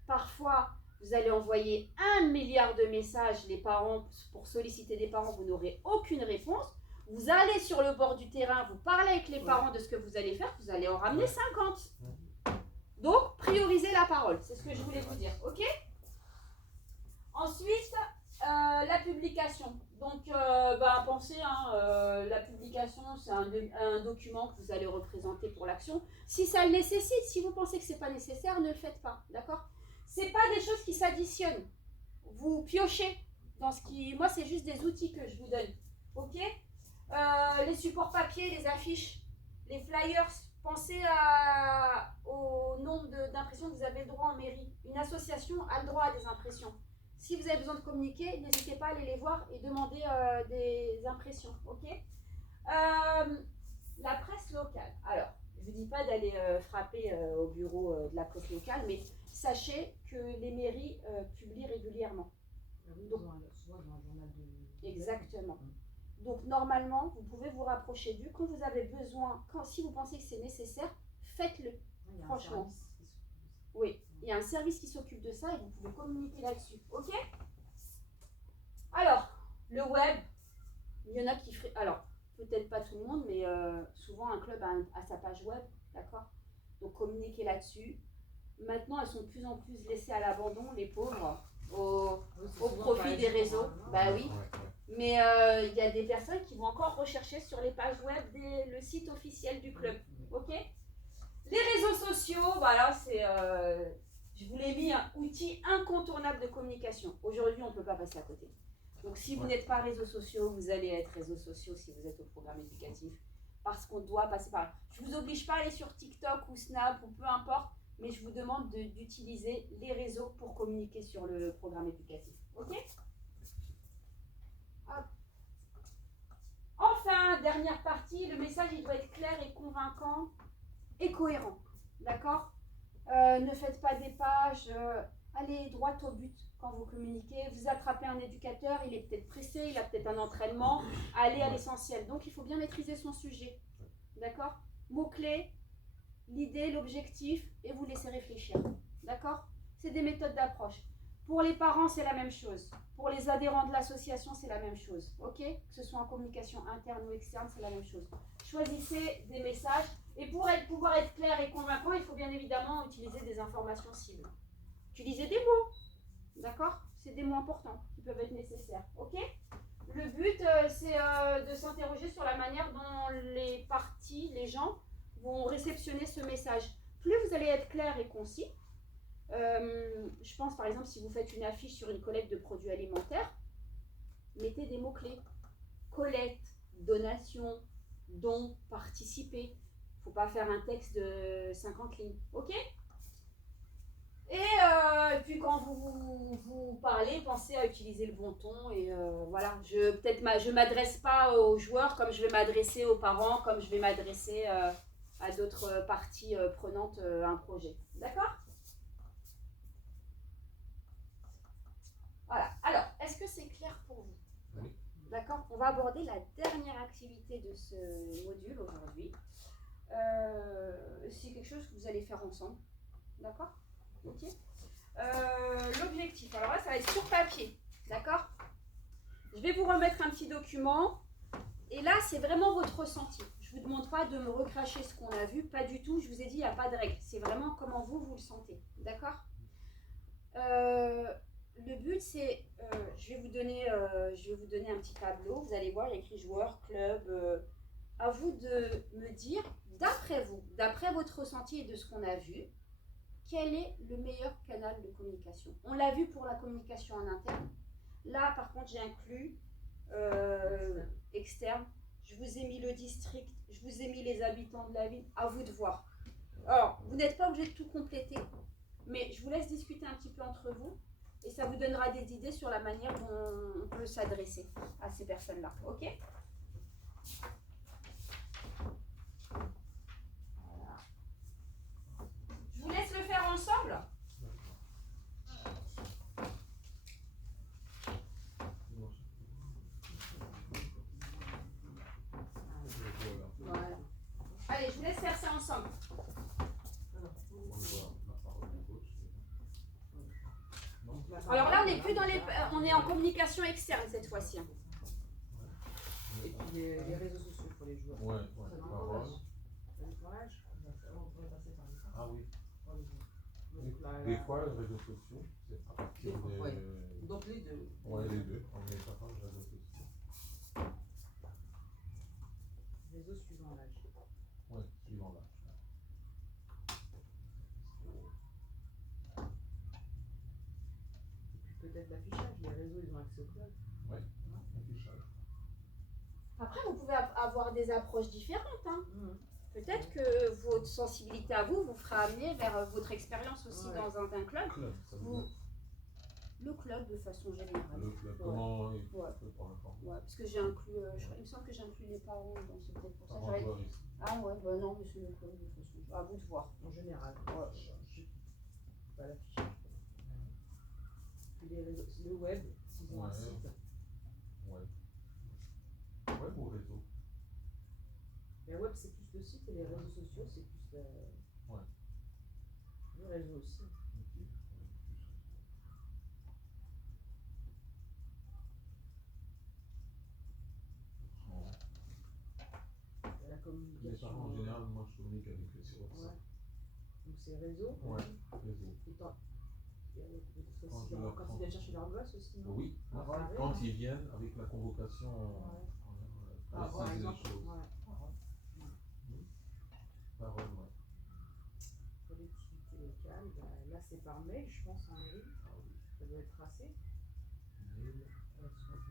Parfois, vous allez envoyer 1 milliard de messages, les parents, pour solliciter des parents, vous n'aurez aucune réponse. Vous allez sur le bord du terrain, vous parlez avec les parents de ce que vous allez faire, vous allez en ramener 50. Donc, priorisez la parole, c'est ce que je voulais vous dire, ok? Ensuite, la publication. Donc, pensez, la publication, c'est un document que vous allez représenter pour l'action. Si ça le nécessite, si vous pensez que ce n'est pas nécessaire, ne le faites pas, d'accord? C'est pas des choses qui s'additionnent. Vous piochez dans ce qui... Moi, c'est juste des outils que je vous donne. Ok? Les supports papier, les affiches, les flyers. Pensez au nombre d'impressions que vous avez le droit en mairie. Une association a le droit à des impressions. Si vous avez besoin de communiquer, n'hésitez pas à aller les voir et demander des impressions. Ok? La presse locale. Alors, je ne vous dis pas d'aller frapper au bureau de la presse locale, mais sachez que les mairies publient régulièrement. Donc, souvent dans un journal de... Exactement. Donc normalement, vous pouvez vous rapprocher d'eux quand vous avez besoin, si vous pensez que c'est nécessaire, faites-le. Franchement. Oui, il y a un service qui s'occupe de ça et vous pouvez communiquer là-dessus. Ok? Alors, le web, il y en a qui feraient... Alors, peut-être pas tout le monde, mais souvent un club a sa page web, d'accord? Donc communiquez là-dessus. Maintenant, elles sont de plus en plus laissées à l'abandon, les pauvres, au profit des réseaux. Bah oui. Mais il y a des personnes qui vont encore rechercher sur les pages web le site officiel du club. Ok? Les réseaux sociaux, voilà, je vous l'ai mis un outil incontournable de communication. Aujourd'hui, on ne peut pas passer à côté. Donc si vous n'êtes pas réseaux sociaux, vous allez être réseaux sociaux si vous êtes au programme éducatif. Parce qu'on doit passer par là. Je ne vous oblige pas à aller sur TikTok ou Snap ou peu importe, mais je vous demande d'utiliser les réseaux pour communiquer sur le programme éducatif. Ok? Hop. Enfin, dernière partie, le message il doit être clair et convaincant et cohérent. D'accord? Ne faites pas des pages, allez droit au but quand vous communiquez. Vous attrapez un éducateur, il est peut-être pressé, il a peut-être un entraînement, allez à l'essentiel. Donc il faut bien maîtriser son sujet. D'accord? Mots-clés, l'idée, l'objectif, et vous laissez réfléchir. D'accord? C'est des méthodes d'approche. Pour les parents, c'est la même chose. Pour les adhérents de l'association, c'est la même chose. Ok? Que ce soit en communication interne ou externe, c'est la même chose. Choisissez des messages. Et pour pouvoir être clair et convaincant, il faut bien évidemment utiliser des informations cibles. Utilisez des mots. D'accord? C'est des mots importants qui peuvent être nécessaires. Ok? Le but, c'est de s'interroger sur la manière dont les parties, les gens, vont réceptionner ce message. Plus vous allez être clair et concis, je pense par exemple si vous faites une affiche sur une collecte de produits alimentaires, mettez des mots-clés. Collecte, donation, don, participer. Il ne faut pas faire un texte de 50 lignes. Ok? Et puis quand vous parlez, pensez à utiliser le bon ton. Et voilà, je ne m'adresse pas aux joueurs comme je vais m'adresser aux parents, comme je vais m'adresser à d'autres parties prenantes à un projet. D'accord? Voilà. Alors, est-ce que c'est clair pour vous? Oui. D'accord? On va aborder la dernière activité de ce module aujourd'hui. C'est quelque chose que vous allez faire ensemble. D'accord? Ok. L'objectif, alors là, ça va être sur papier. D'accord? Je vais vous remettre un petit document. Et là, c'est vraiment votre ressenti. Je ne vous demande pas de me recracher ce qu'on a vu. Pas du tout. Je vous ai dit, il n'y a pas de règle. C'est vraiment comment vous le sentez. D'accord? Le but, c'est, je vais vous donner un petit tableau. Vous allez voir, il y a écrit joueur, club. À vous de me dire, d'après vous, d'après votre ressenti et de ce qu'on a vu, quel est le meilleur canal de communication? On l'a vu pour la communication en interne. Là, par contre, j'ai inclus externe. Je vous ai mis le district, je vous ai mis les habitants de la ville. À vous de voir. Alors, vous n'êtes pas obligé de tout compléter, mais je vous laisse discuter un petit peu entre vous et ça vous donnera des idées sur la manière dont on peut s'adresser à ces personnes-là. Ok? Voilà. Je vous laisse le faire ensemble. Voilà. Allez, je vous laisse faire ça ensemble. Alors là, on n'est plus dans on est en communication externe cette fois-ci. Et puis les réseaux sociaux pour les joueurs. Ouais, parole. Le tournage, on pourrait passer par les Ah oui. pour les joueurs. Donc, Des fois, les réseaux sociaux, c'est à partir Des fois, des. ouais. Donc les deux. Ouais, les deux. On met pas les réseaux sociaux. Réseaux suivant l'âge. Ouais, suivant l'âge. Peut-être l'affichage, les réseaux ils ont accès au club. Ouais, affichage. Après, vous pouvez avoir des approches différentes. Hein. Peut-être que votre sensibilité à vous fera amener vers votre expérience aussi dans un club. Club, ça veut dire. Le club de façon générale. Le club, comment il fait pour l'informer? Ouais, parce que j'ai inclus, il me semble que j'ai inclus les parents, donc c'est peut-être pour ça. Parents joueurs ici. Ah ouais, bah non, mais c'est le club de façon. À vous de voir. En général. Pas l'affichage. Puis les réseaux, le web, s'ils ont un site. Ouais. Web ou réseau? Le web c'est plus le site et les réseaux sociaux c'est plus le réseau aussi. Les parents en général, moi je communique avec eux sur WhatsApp. Donc c'est réseau. Ouais, réseau. Et quand il y a aussi Quand je leur quand prends. ils viennent chercher leur gosse aussi, non? Oui, Ah, pareil, quand hein. ils viennent avec la convocation, Ah, par préciser les exemple, choses. ouais. Parole, ouais. Collectivité locale, bah, là c'est par mail, je pense, en mairie. Ah oui. Ça doit être tracé. Mail.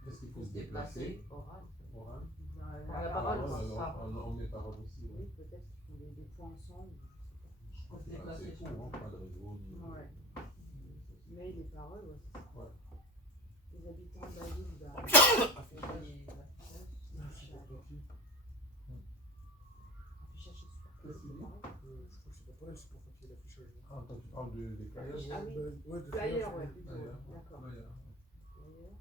Qu'est-ce qu'il faut se déplacer, déplacer? oral. Oral. La La parole, parole, c'est alors, on met parole aussi, oui, ouais. peut-être qu'ils font des points ensemble, je sais Je crois Se que c'est déplacer assez sur- court, hein, pas de réseau, ni. pas. Ouais. Mail et parole, ouais, c'est ça. Ouais. Les habitants de la ville, bah, Affichage. affichage, Papier. affichage, c'est super. Qu'est-ce qu'il dit? Je crois que c'est pas pareil, c'est pour papier l'affichage. Ah, toi, tu parles des flyers? Ah oui. Ouais, de Flyer, flyer, ouais, plutôt. Flyer. D'accord. Flyer. Flyer.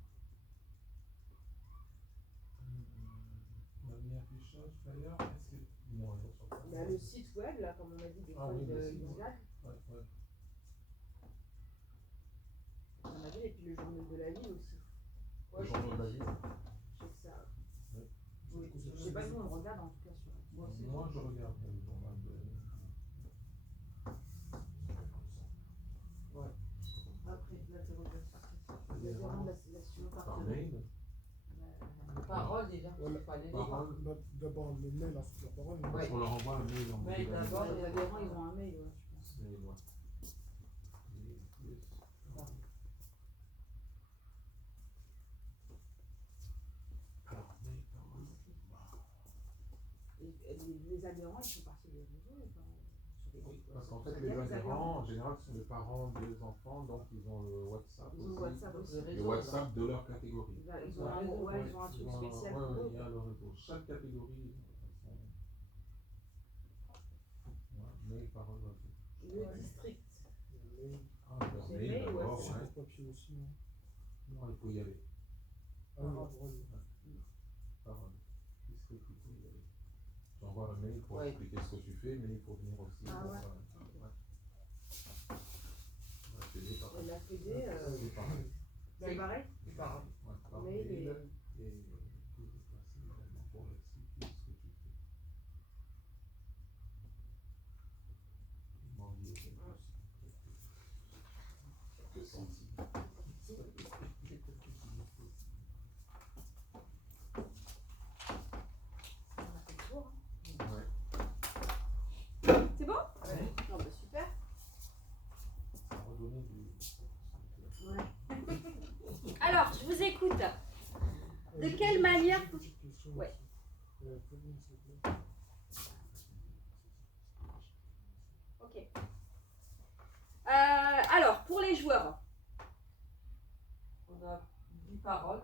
On a mis affichage, flyer, est-ce que. Non, ils sont pas. Bah, le site web, là, comme on a dit, des Ah fois, oui, le ils site, l'ISAC, Ouais, ouais. on a vu, et puis le journal de la ville aussi. Le journal de la ville. Je sais que ça. Ouais. Oui, je sais pas, nous on le regarde en tout cas sur. Moi, je regarde le journal de. Après, l'interrogation. Le journal de l'association Par partenaire. mail. Parole déjà, Ouais, il fallait Parole. D'abord le mail, ensuite la parole. Ouais. On leur envoie un mail en Mail disant- d'abord. Les adhérents, ils ont un mail, ouais, je pense. Mail, ouais. Mail plus. Alors, mail, parole. Et les adhérents, ils font partie des réseaux ou pas? Sur les Oui, groupes, parce qu'en sur fait, les les adhérents, en général, sont les parents des enfants, donc ils ont le WhatsApp Ils ont le aussi. WhatsApp aussi. Le Le réseau, WhatsApp de leur catégorie. Ils ont un, ouais, ils ont un truc spécial Ouais, pour eux. il y a le réseau. Chaque catégorie, mail, parole, WhatsApp. Le district. Le mail. Ah, leur C'est mail mail, ouais, d'abord, C'est ouais. pour papier aussi, non? Non, il faut y aller. Ah oui, la parole. Parole. District, il faut y aller. J'envoie un mail pour Ouais. expliquer ce que tu fais, mais il faut venir aussi. Ah pour, ouais. La fédé, par Et la Fédé, c'est pareil. c'est pareil. c'est parole. Ouais, par Mail mail et- et te déplacer également pour expliquer ce que tu fais. Il m'en dit quelque chose. Que senti. On a fait le tour. Ouais. C'est bon? Ouais. Non, bah super. Ça a redonné du. Alors, je vous écoute. De quelle manière- J'ai une petite question Ouais. aussi. Pauline, s'il te plaît. Ok. Alors, pour les joueurs. On a dit parole.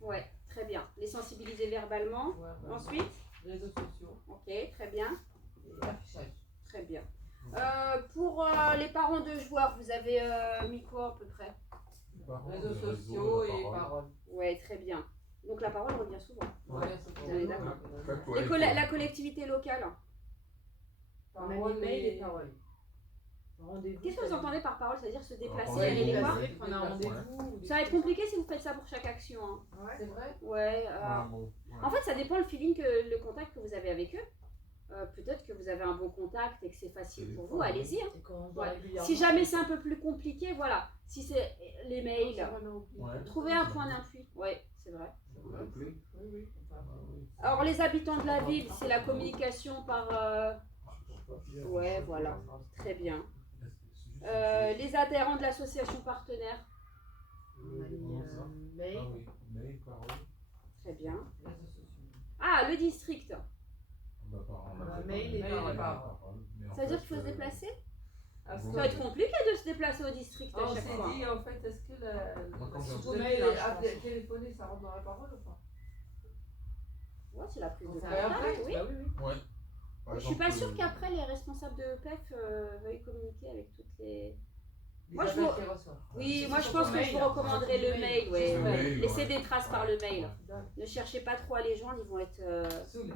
Ouais, très bien. Les sensibiliser verbalement. Ouais, Ensuite, réseaux sociaux ok, très bien. et affichage. Très bien. Pour les parents de joueurs, vous avez mis quoi à peu près? Parole, Réseaux le réseau, sociaux la et parole. parole. Ouais, très bien. Donc la parole revient souvent. Ouais, c'est Vous avez d'accord. Faites-toi Les la collectivité locale. On a mis mail et parole. Rendez-vous. Qu'est-ce que vous entendez par parole? C'est-à-dire se déplacer, Ouais, aller les déplacer. voir? Prendre un rendez-vous. ou des Ça va être trucs compliqué si vous faites ça pour chaque action. Hein. comme ça. C'est Ouais. vrai? Ouais. Ah, bon, ouais. En fait, ça dépend le feeling, le contact que vous avez avec eux. Peut-être que vous avez un bon contact et que c'est facile pour vous. Allez-y. Hein. Et quand on voit Ouais. régulièrement. Si jamais c'est un peu plus compliqué, voilà. Si c'est les mails, Ouais. trouvez un point d'appui. Ouais, c'est vrai. La clé. Oui, oui. Ah, oui. Alors les habitants de la ville, c'est la communication par. Ouais, voilà. Très bien. Les adhérents de l'association partenaire. On a mis Ah mail. oui, mail, parole. Très bien. Réseaux sociaux. Ah, le district. Bah, parole, on a fait Mail et parole. parole. Mais en Ça veut dire fait, qu'il faut se déplacer? Est-ce Vous Ça va être compliqué de se déplacer au district Ah, à on chaque s'est fois. dit en fait, est-ce que Moi, quand j'ai surtout un- mail Ouais, et je pense. téléphoner, ça rentre dans la parole ou pas? Ouais, c'est la prise de On fait contact. après, Oui. Bah oui, oui. Ouais. Par Je suis pas exemple, sûre qu'après les responsables de PEF veuillent communiquer avec toutes les. Les Moi, je appels vous- qu'ils reçoivent. Oui, C'est moi je sur pense ton que je mail. vous recommanderais le mail. Ouais. Le mail, Laissez ouais. des traces par le mail. Ouais. D'accord. Ne cherchez pas trop à les joindre, ils vont être. Saoul.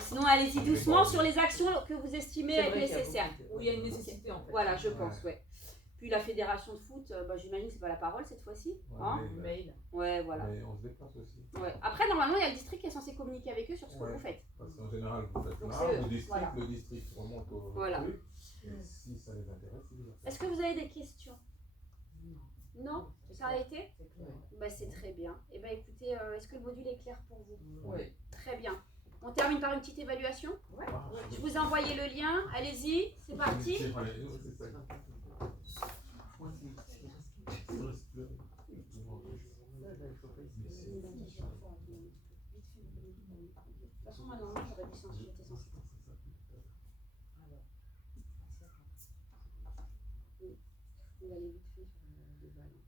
Sinon, allez-y doucement sur les actions que vous estimez C'est être vrai qu'il y a nécessaires. beaucoup de- Où il y a une nécessité en fait. Voilà, je Ouais. pense, ouais. Puis la fédération de foot, j'imagine que c'est pas la parole cette fois-ci. Ouais, Hein Mail. Ouais, voilà. Mais on se déplace aussi. Ouais. Après, normalement, il y a le district qui est censé communiquer avec eux sur ce que Ouais. vous faites. Parce qu'en général, vous faites Donc là, c'est eux, le voilà. district remonte au Voilà. truc. Et si ça les intéresse, ils les appellent. Est-ce que vous avez des questions? Non? Ça a été? C'est clair. C'est très bien. Et écoutez, est-ce que le module est clair pour vous? Oui. Très bien. On termine par une petite évaluation. Ouais. Ah, Je vous ai envoyé le lien. Allez-y, c'est parti. C'est vrai, c'est ça. Moi, c'est Il reste plus. Tout le monde. ça, il faut pas Mais essayer. c'est- De toute façon, moi, normalement, j'aurais dû j'étais censée. Alors, On va aller vite fait sur les balles.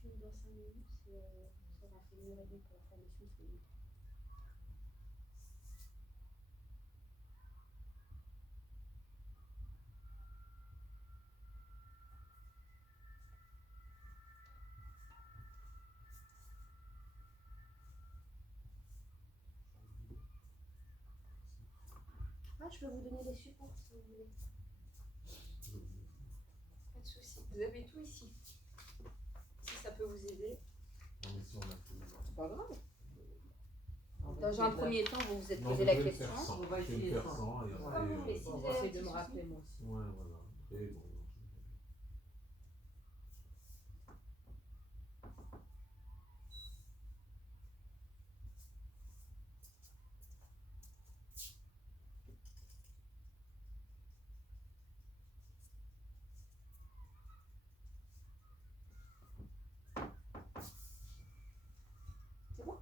Si dans 5 minutes, ça aura fait une heure et demie pour la formation ce week-end. Je peux vous donner des supports si vous voulez. Pas de souci. Vous avez tout ici. Si ça peut vous aider. Non, mais si on a tout. C'est pas grave. On Dans un premier temps, vous vous êtes Non, posé je la vais le question. faire sans. On va Je vais le essayer faire sans. sans et Ouais. après. Mais si Bon, vous on va avez essayer un de me petit rappeler souci. moi aussi. Ouais, voilà. Et bon. C'est bon?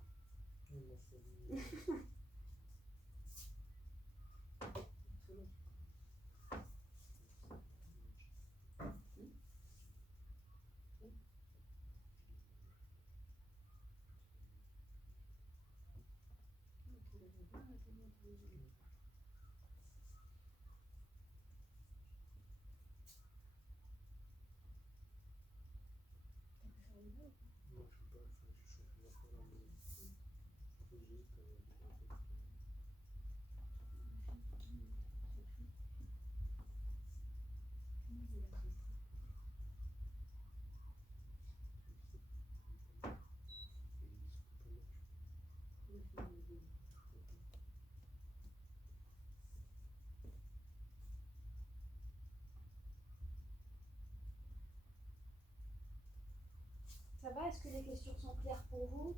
Ça va? Est-ce que les questions sont claires pour vous?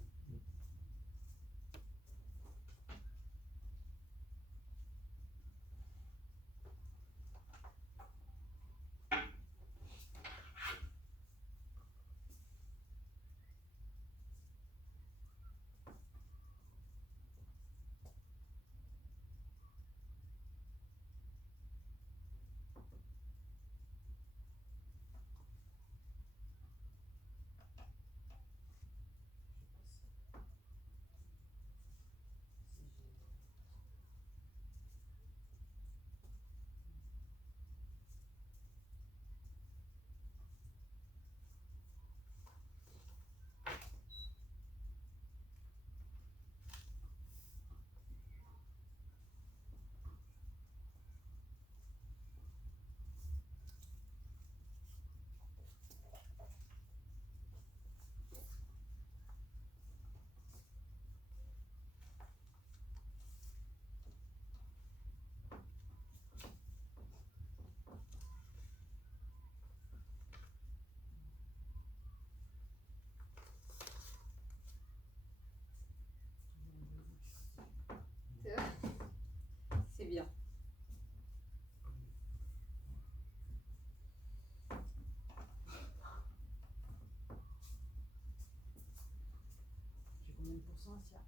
anciens.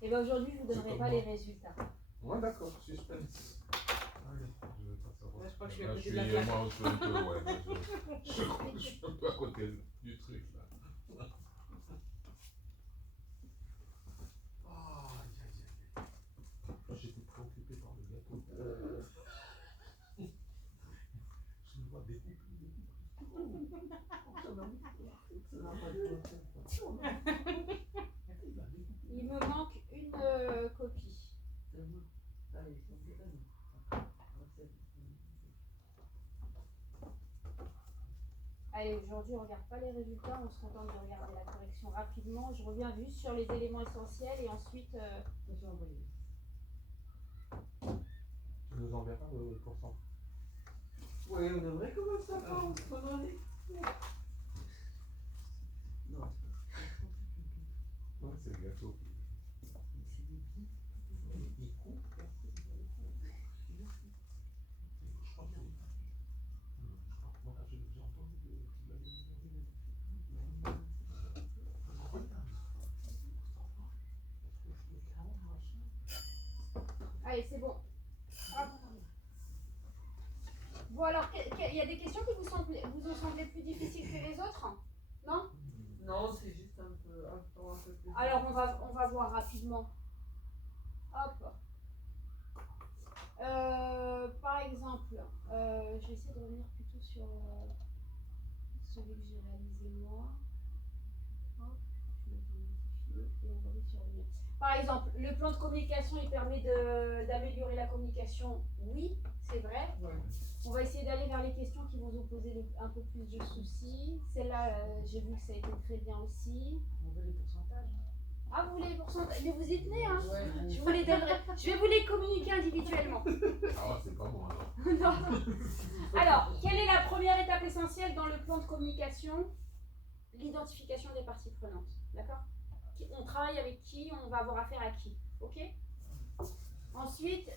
Et bien aujourd'hui, je vous donnerai comme pas moi. les résultats. Ouais, d'accord, suspense. Allez, je vais pas savoir. Moi, je crois que je suis Là, à côté de la plaque. moi, je suis un peu, ouais, moi, je suis un peu à côté du truc, là. Aïe, aïe, aïe. J'étais préoccupé par le gâteau. Je me vois découper. Ça n'a pas de bon sens. Il me manque une copie. C'est bon. Allez, c'est bon. Allez, aujourd'hui, on ne regarde pas les résultats, on se contente de regarder la correction rapidement. Je reviens juste sur les éléments essentiels et ensuite. Je vais envoyer. Tu nous enverras le pourcent. Oui, on devrait commencer à faire en prenant les. Non, Ouais, c'est le gâteau. Il coupe. Je crois que moi, j'ai entendu que tu l'avais dit. Allez, c'est bon. Hop. Bon, alors, il y a des questions qui vous ont semblé plus difficiles que les autres? Non? non, c'est juste un temps un peu plus. Alors, on va voir rapidement. Hop. Par exemple, je vais essayer de revenir plutôt sur celui que j'ai réalisé moi. Hop, je vais le modifier et on va vite y revenir. Par exemple, le plan de communication, il permet d'améliorer la communication. Oui, c'est vrai. Ouais. On va essayer d'aller vers les questions qui vous ont posé un peu plus de soucis. Celle-là, j'ai vu que ça a été très bien aussi. On veut les pourcentages. Ah, vous voulez les pourcentages? Mais vous y tenez, hein? Ouais. Je vous les donnerai. Je vais vous les communiquer individuellement. Ah, c'est pas moi, alors. Non. Alors, quelle est la première étape essentielle dans le plan de communication? L'identification des parties prenantes. D'accord? On travaille avec qui? On va avoir affaire à qui? Ok? Ensuite,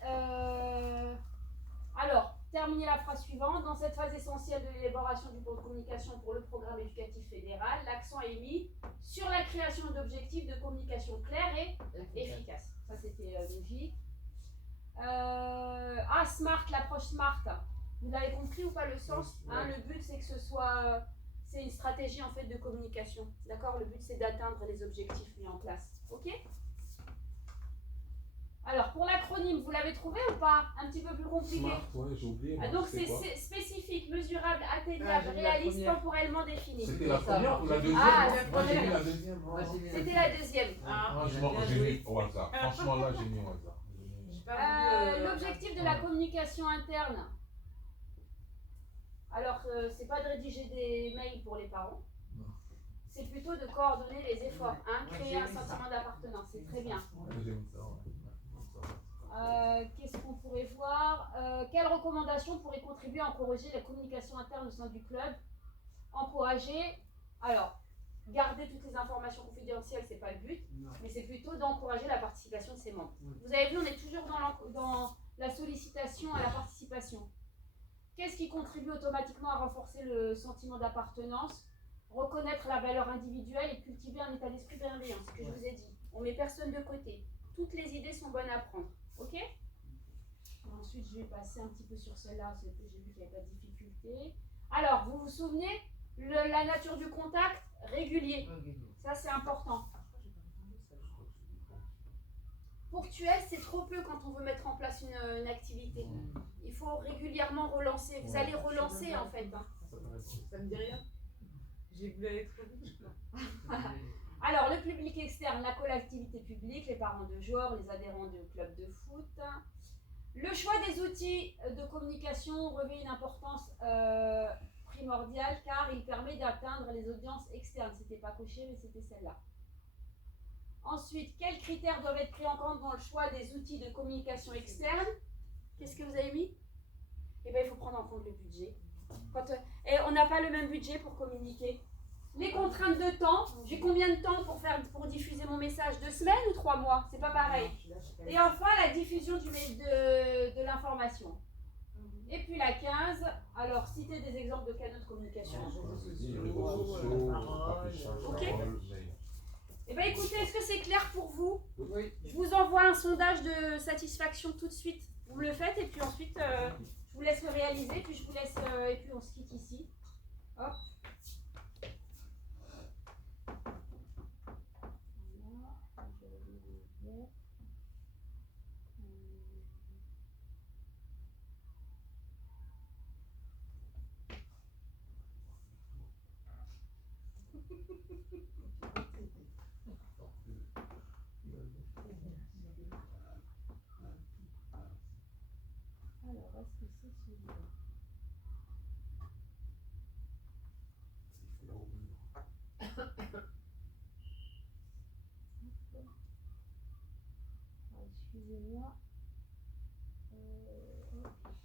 alors, terminer la phrase suivante. Dans cette phase essentielle de l'élaboration du plan de communication pour le programme éducatif fédéral, l'accent est mis sur la création d'objectifs de communication clairs et efficaces. Ça, c'était logique. Smart, l'approche smart. Vous l'avez compris ou pas le sens? Hein, le but, c'est que ce soit... c'est une stratégie en fait de communication. D'accord? Le but, c'est d'atteindre les objectifs mis en place. Ok? Alors, pour l'acronyme, vous l'avez trouvé ou pas? Un petit peu plus compliqué. Smart, ouais, j'ai oublié. moi, Donc, c'était quoi c'est spécifique, mesurable, atteignable, j'ai vu la réaliste, première. temporellement défini. C'était la première ou la deuxième? Ah, Moi, la j'ai première. mis la deuxième. Moi, j'ai mis C'était la deuxième. Franchement, bien j'ai joué. mis au hasard. Franchement, là, j'ai mis au hasard. J'ai pas voulu. L'objectif de la communication interne. Alors, c'est pas de rédiger des mails pour les parents. Non. C'est plutôt de coordonner les efforts, hein, Ouais, créer j'ai un mis ça. sentiment d'appartenance. C'est très bien. Ouais, j'ai mis ça, ouais. Ouais, ça va. Qu'est-ce qu'on pourrait voir? Quelles recommandations pourraient contribuer à encourager la communication interne au sein du club? Encourager, alors, garder toutes les informations confidentielles, c'est pas le but, Non. mais c'est plutôt d'encourager la participation de ses membres. Oui. Vous avez vu, on est toujours dans la sollicitation à la participation. Qu'est-ce qui contribue automatiquement à renforcer le sentiment d'appartenance? Reconnaître la valeur individuelle et cultiver un état d'esprit bienveillant, ce que je vous ai dit. On met personne de côté. Toutes les idées sont bonnes à prendre. Ok? Ensuite, je vais passer un petit peu sur celle-là, parce que j'ai vu qu'il n'y avait pas de difficulté. Alors, vous vous souvenez, la nature du contact régulier. Ça, c'est important. Ponctuel, c'est trop peu quand on veut mettre en place une activité. Il faut régulièrement relancer. Vous allez relancer, en fait. Hein. Ça me dit rien. J'ai voulu aller trop vite. Alors, le public externe, la collectivité publique, les parents de joueurs, les adhérents de clubs de foot. Le choix des outils de communication revêt une importance primordiale car il permet d'atteindre les audiences externes. C'était pas coché, mais c'était celle-là. Ensuite, quels critères doivent être pris en compte dans le choix des outils de communication externe? Qu'est-ce que vous avez mis? Eh bien, il faut prendre en compte le budget. Et on n'a pas le même budget pour communiquer. Les contraintes de temps, j'ai combien de temps pour diffuser mon message? 2 semaines ou 3 mois? C'est pas pareil. Et enfin, la diffusion de l'information. Et puis la 15, Alors, citez des exemples de canaux de communication. Les réseaux sociaux, affichage, Ok. parole, mail. Eh bien, écoutez, est-ce que c'est clair pour vous? Oui. Je vous envoie un sondage de satisfaction tout de suite. Vous me le faites et puis ensuite, je vous laisse le réaliser, puis je vous laisse, et puis on se quitte ici. Hop. Voilà. Je vais vérifier. Alors, est-ce que c'est celui-là? Ah, excusez-moi.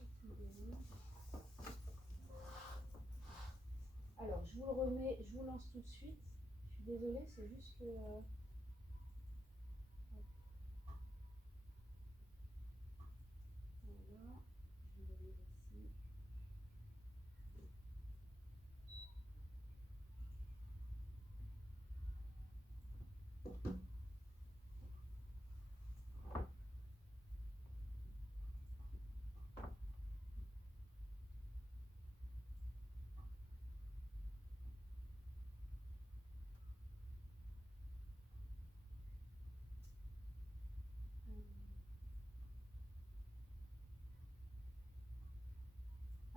Excusez-moi. Alors, je vous le remets, je vous lance tout de suite. Je suis désolée, c'est juste que. Voilà, je vais aller ici.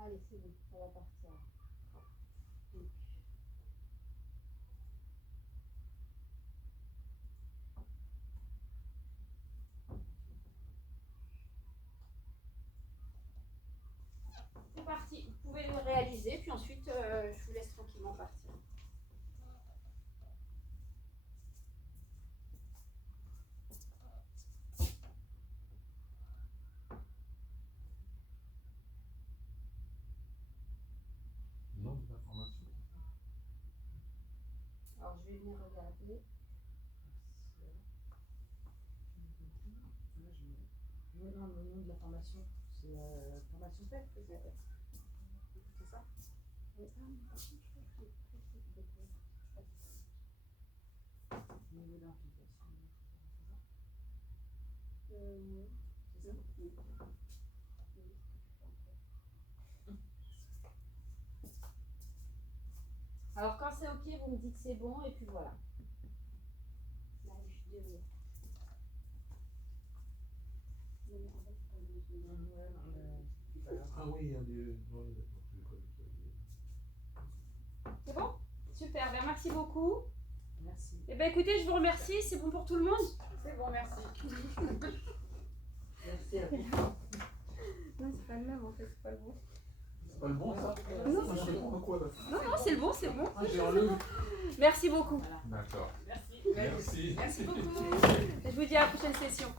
Allez, c'est bon, ça va partir. Donc. C'est parti, vous pouvez le réaliser, puis ensuite je vous laisse tranquillement partir. Nombre d'informations. Alors je vais venir regarder. Non, le nom de la formation, c'est formation faite, c'est ça? Oui. Niveau d'implication, Oui. c'est ça? Oui. Alors quand c'est ok, vous me dites c'est bon et puis voilà. Là, je suis désolée. Ah oui, il y a des. Oui, d'accord, je l'ai pas vu ça. C'est bon? Super, ben merci beaucoup. Merci. Et ben écoutez, je vous remercie, c'est bon pour tout le monde? C'est bon, merci. Merci à vous. Non, c'est pas le même en fait, c'est pas le bon. C'est pas le bon ça? Non, Ça, je fais quoi là? Non, c'est le bon, c'est bon. Ah, j'ai enlevé. Merci beaucoup. Voilà. D'accord. Merci. Merci. Merci beaucoup. Je vous dis à la prochaine session.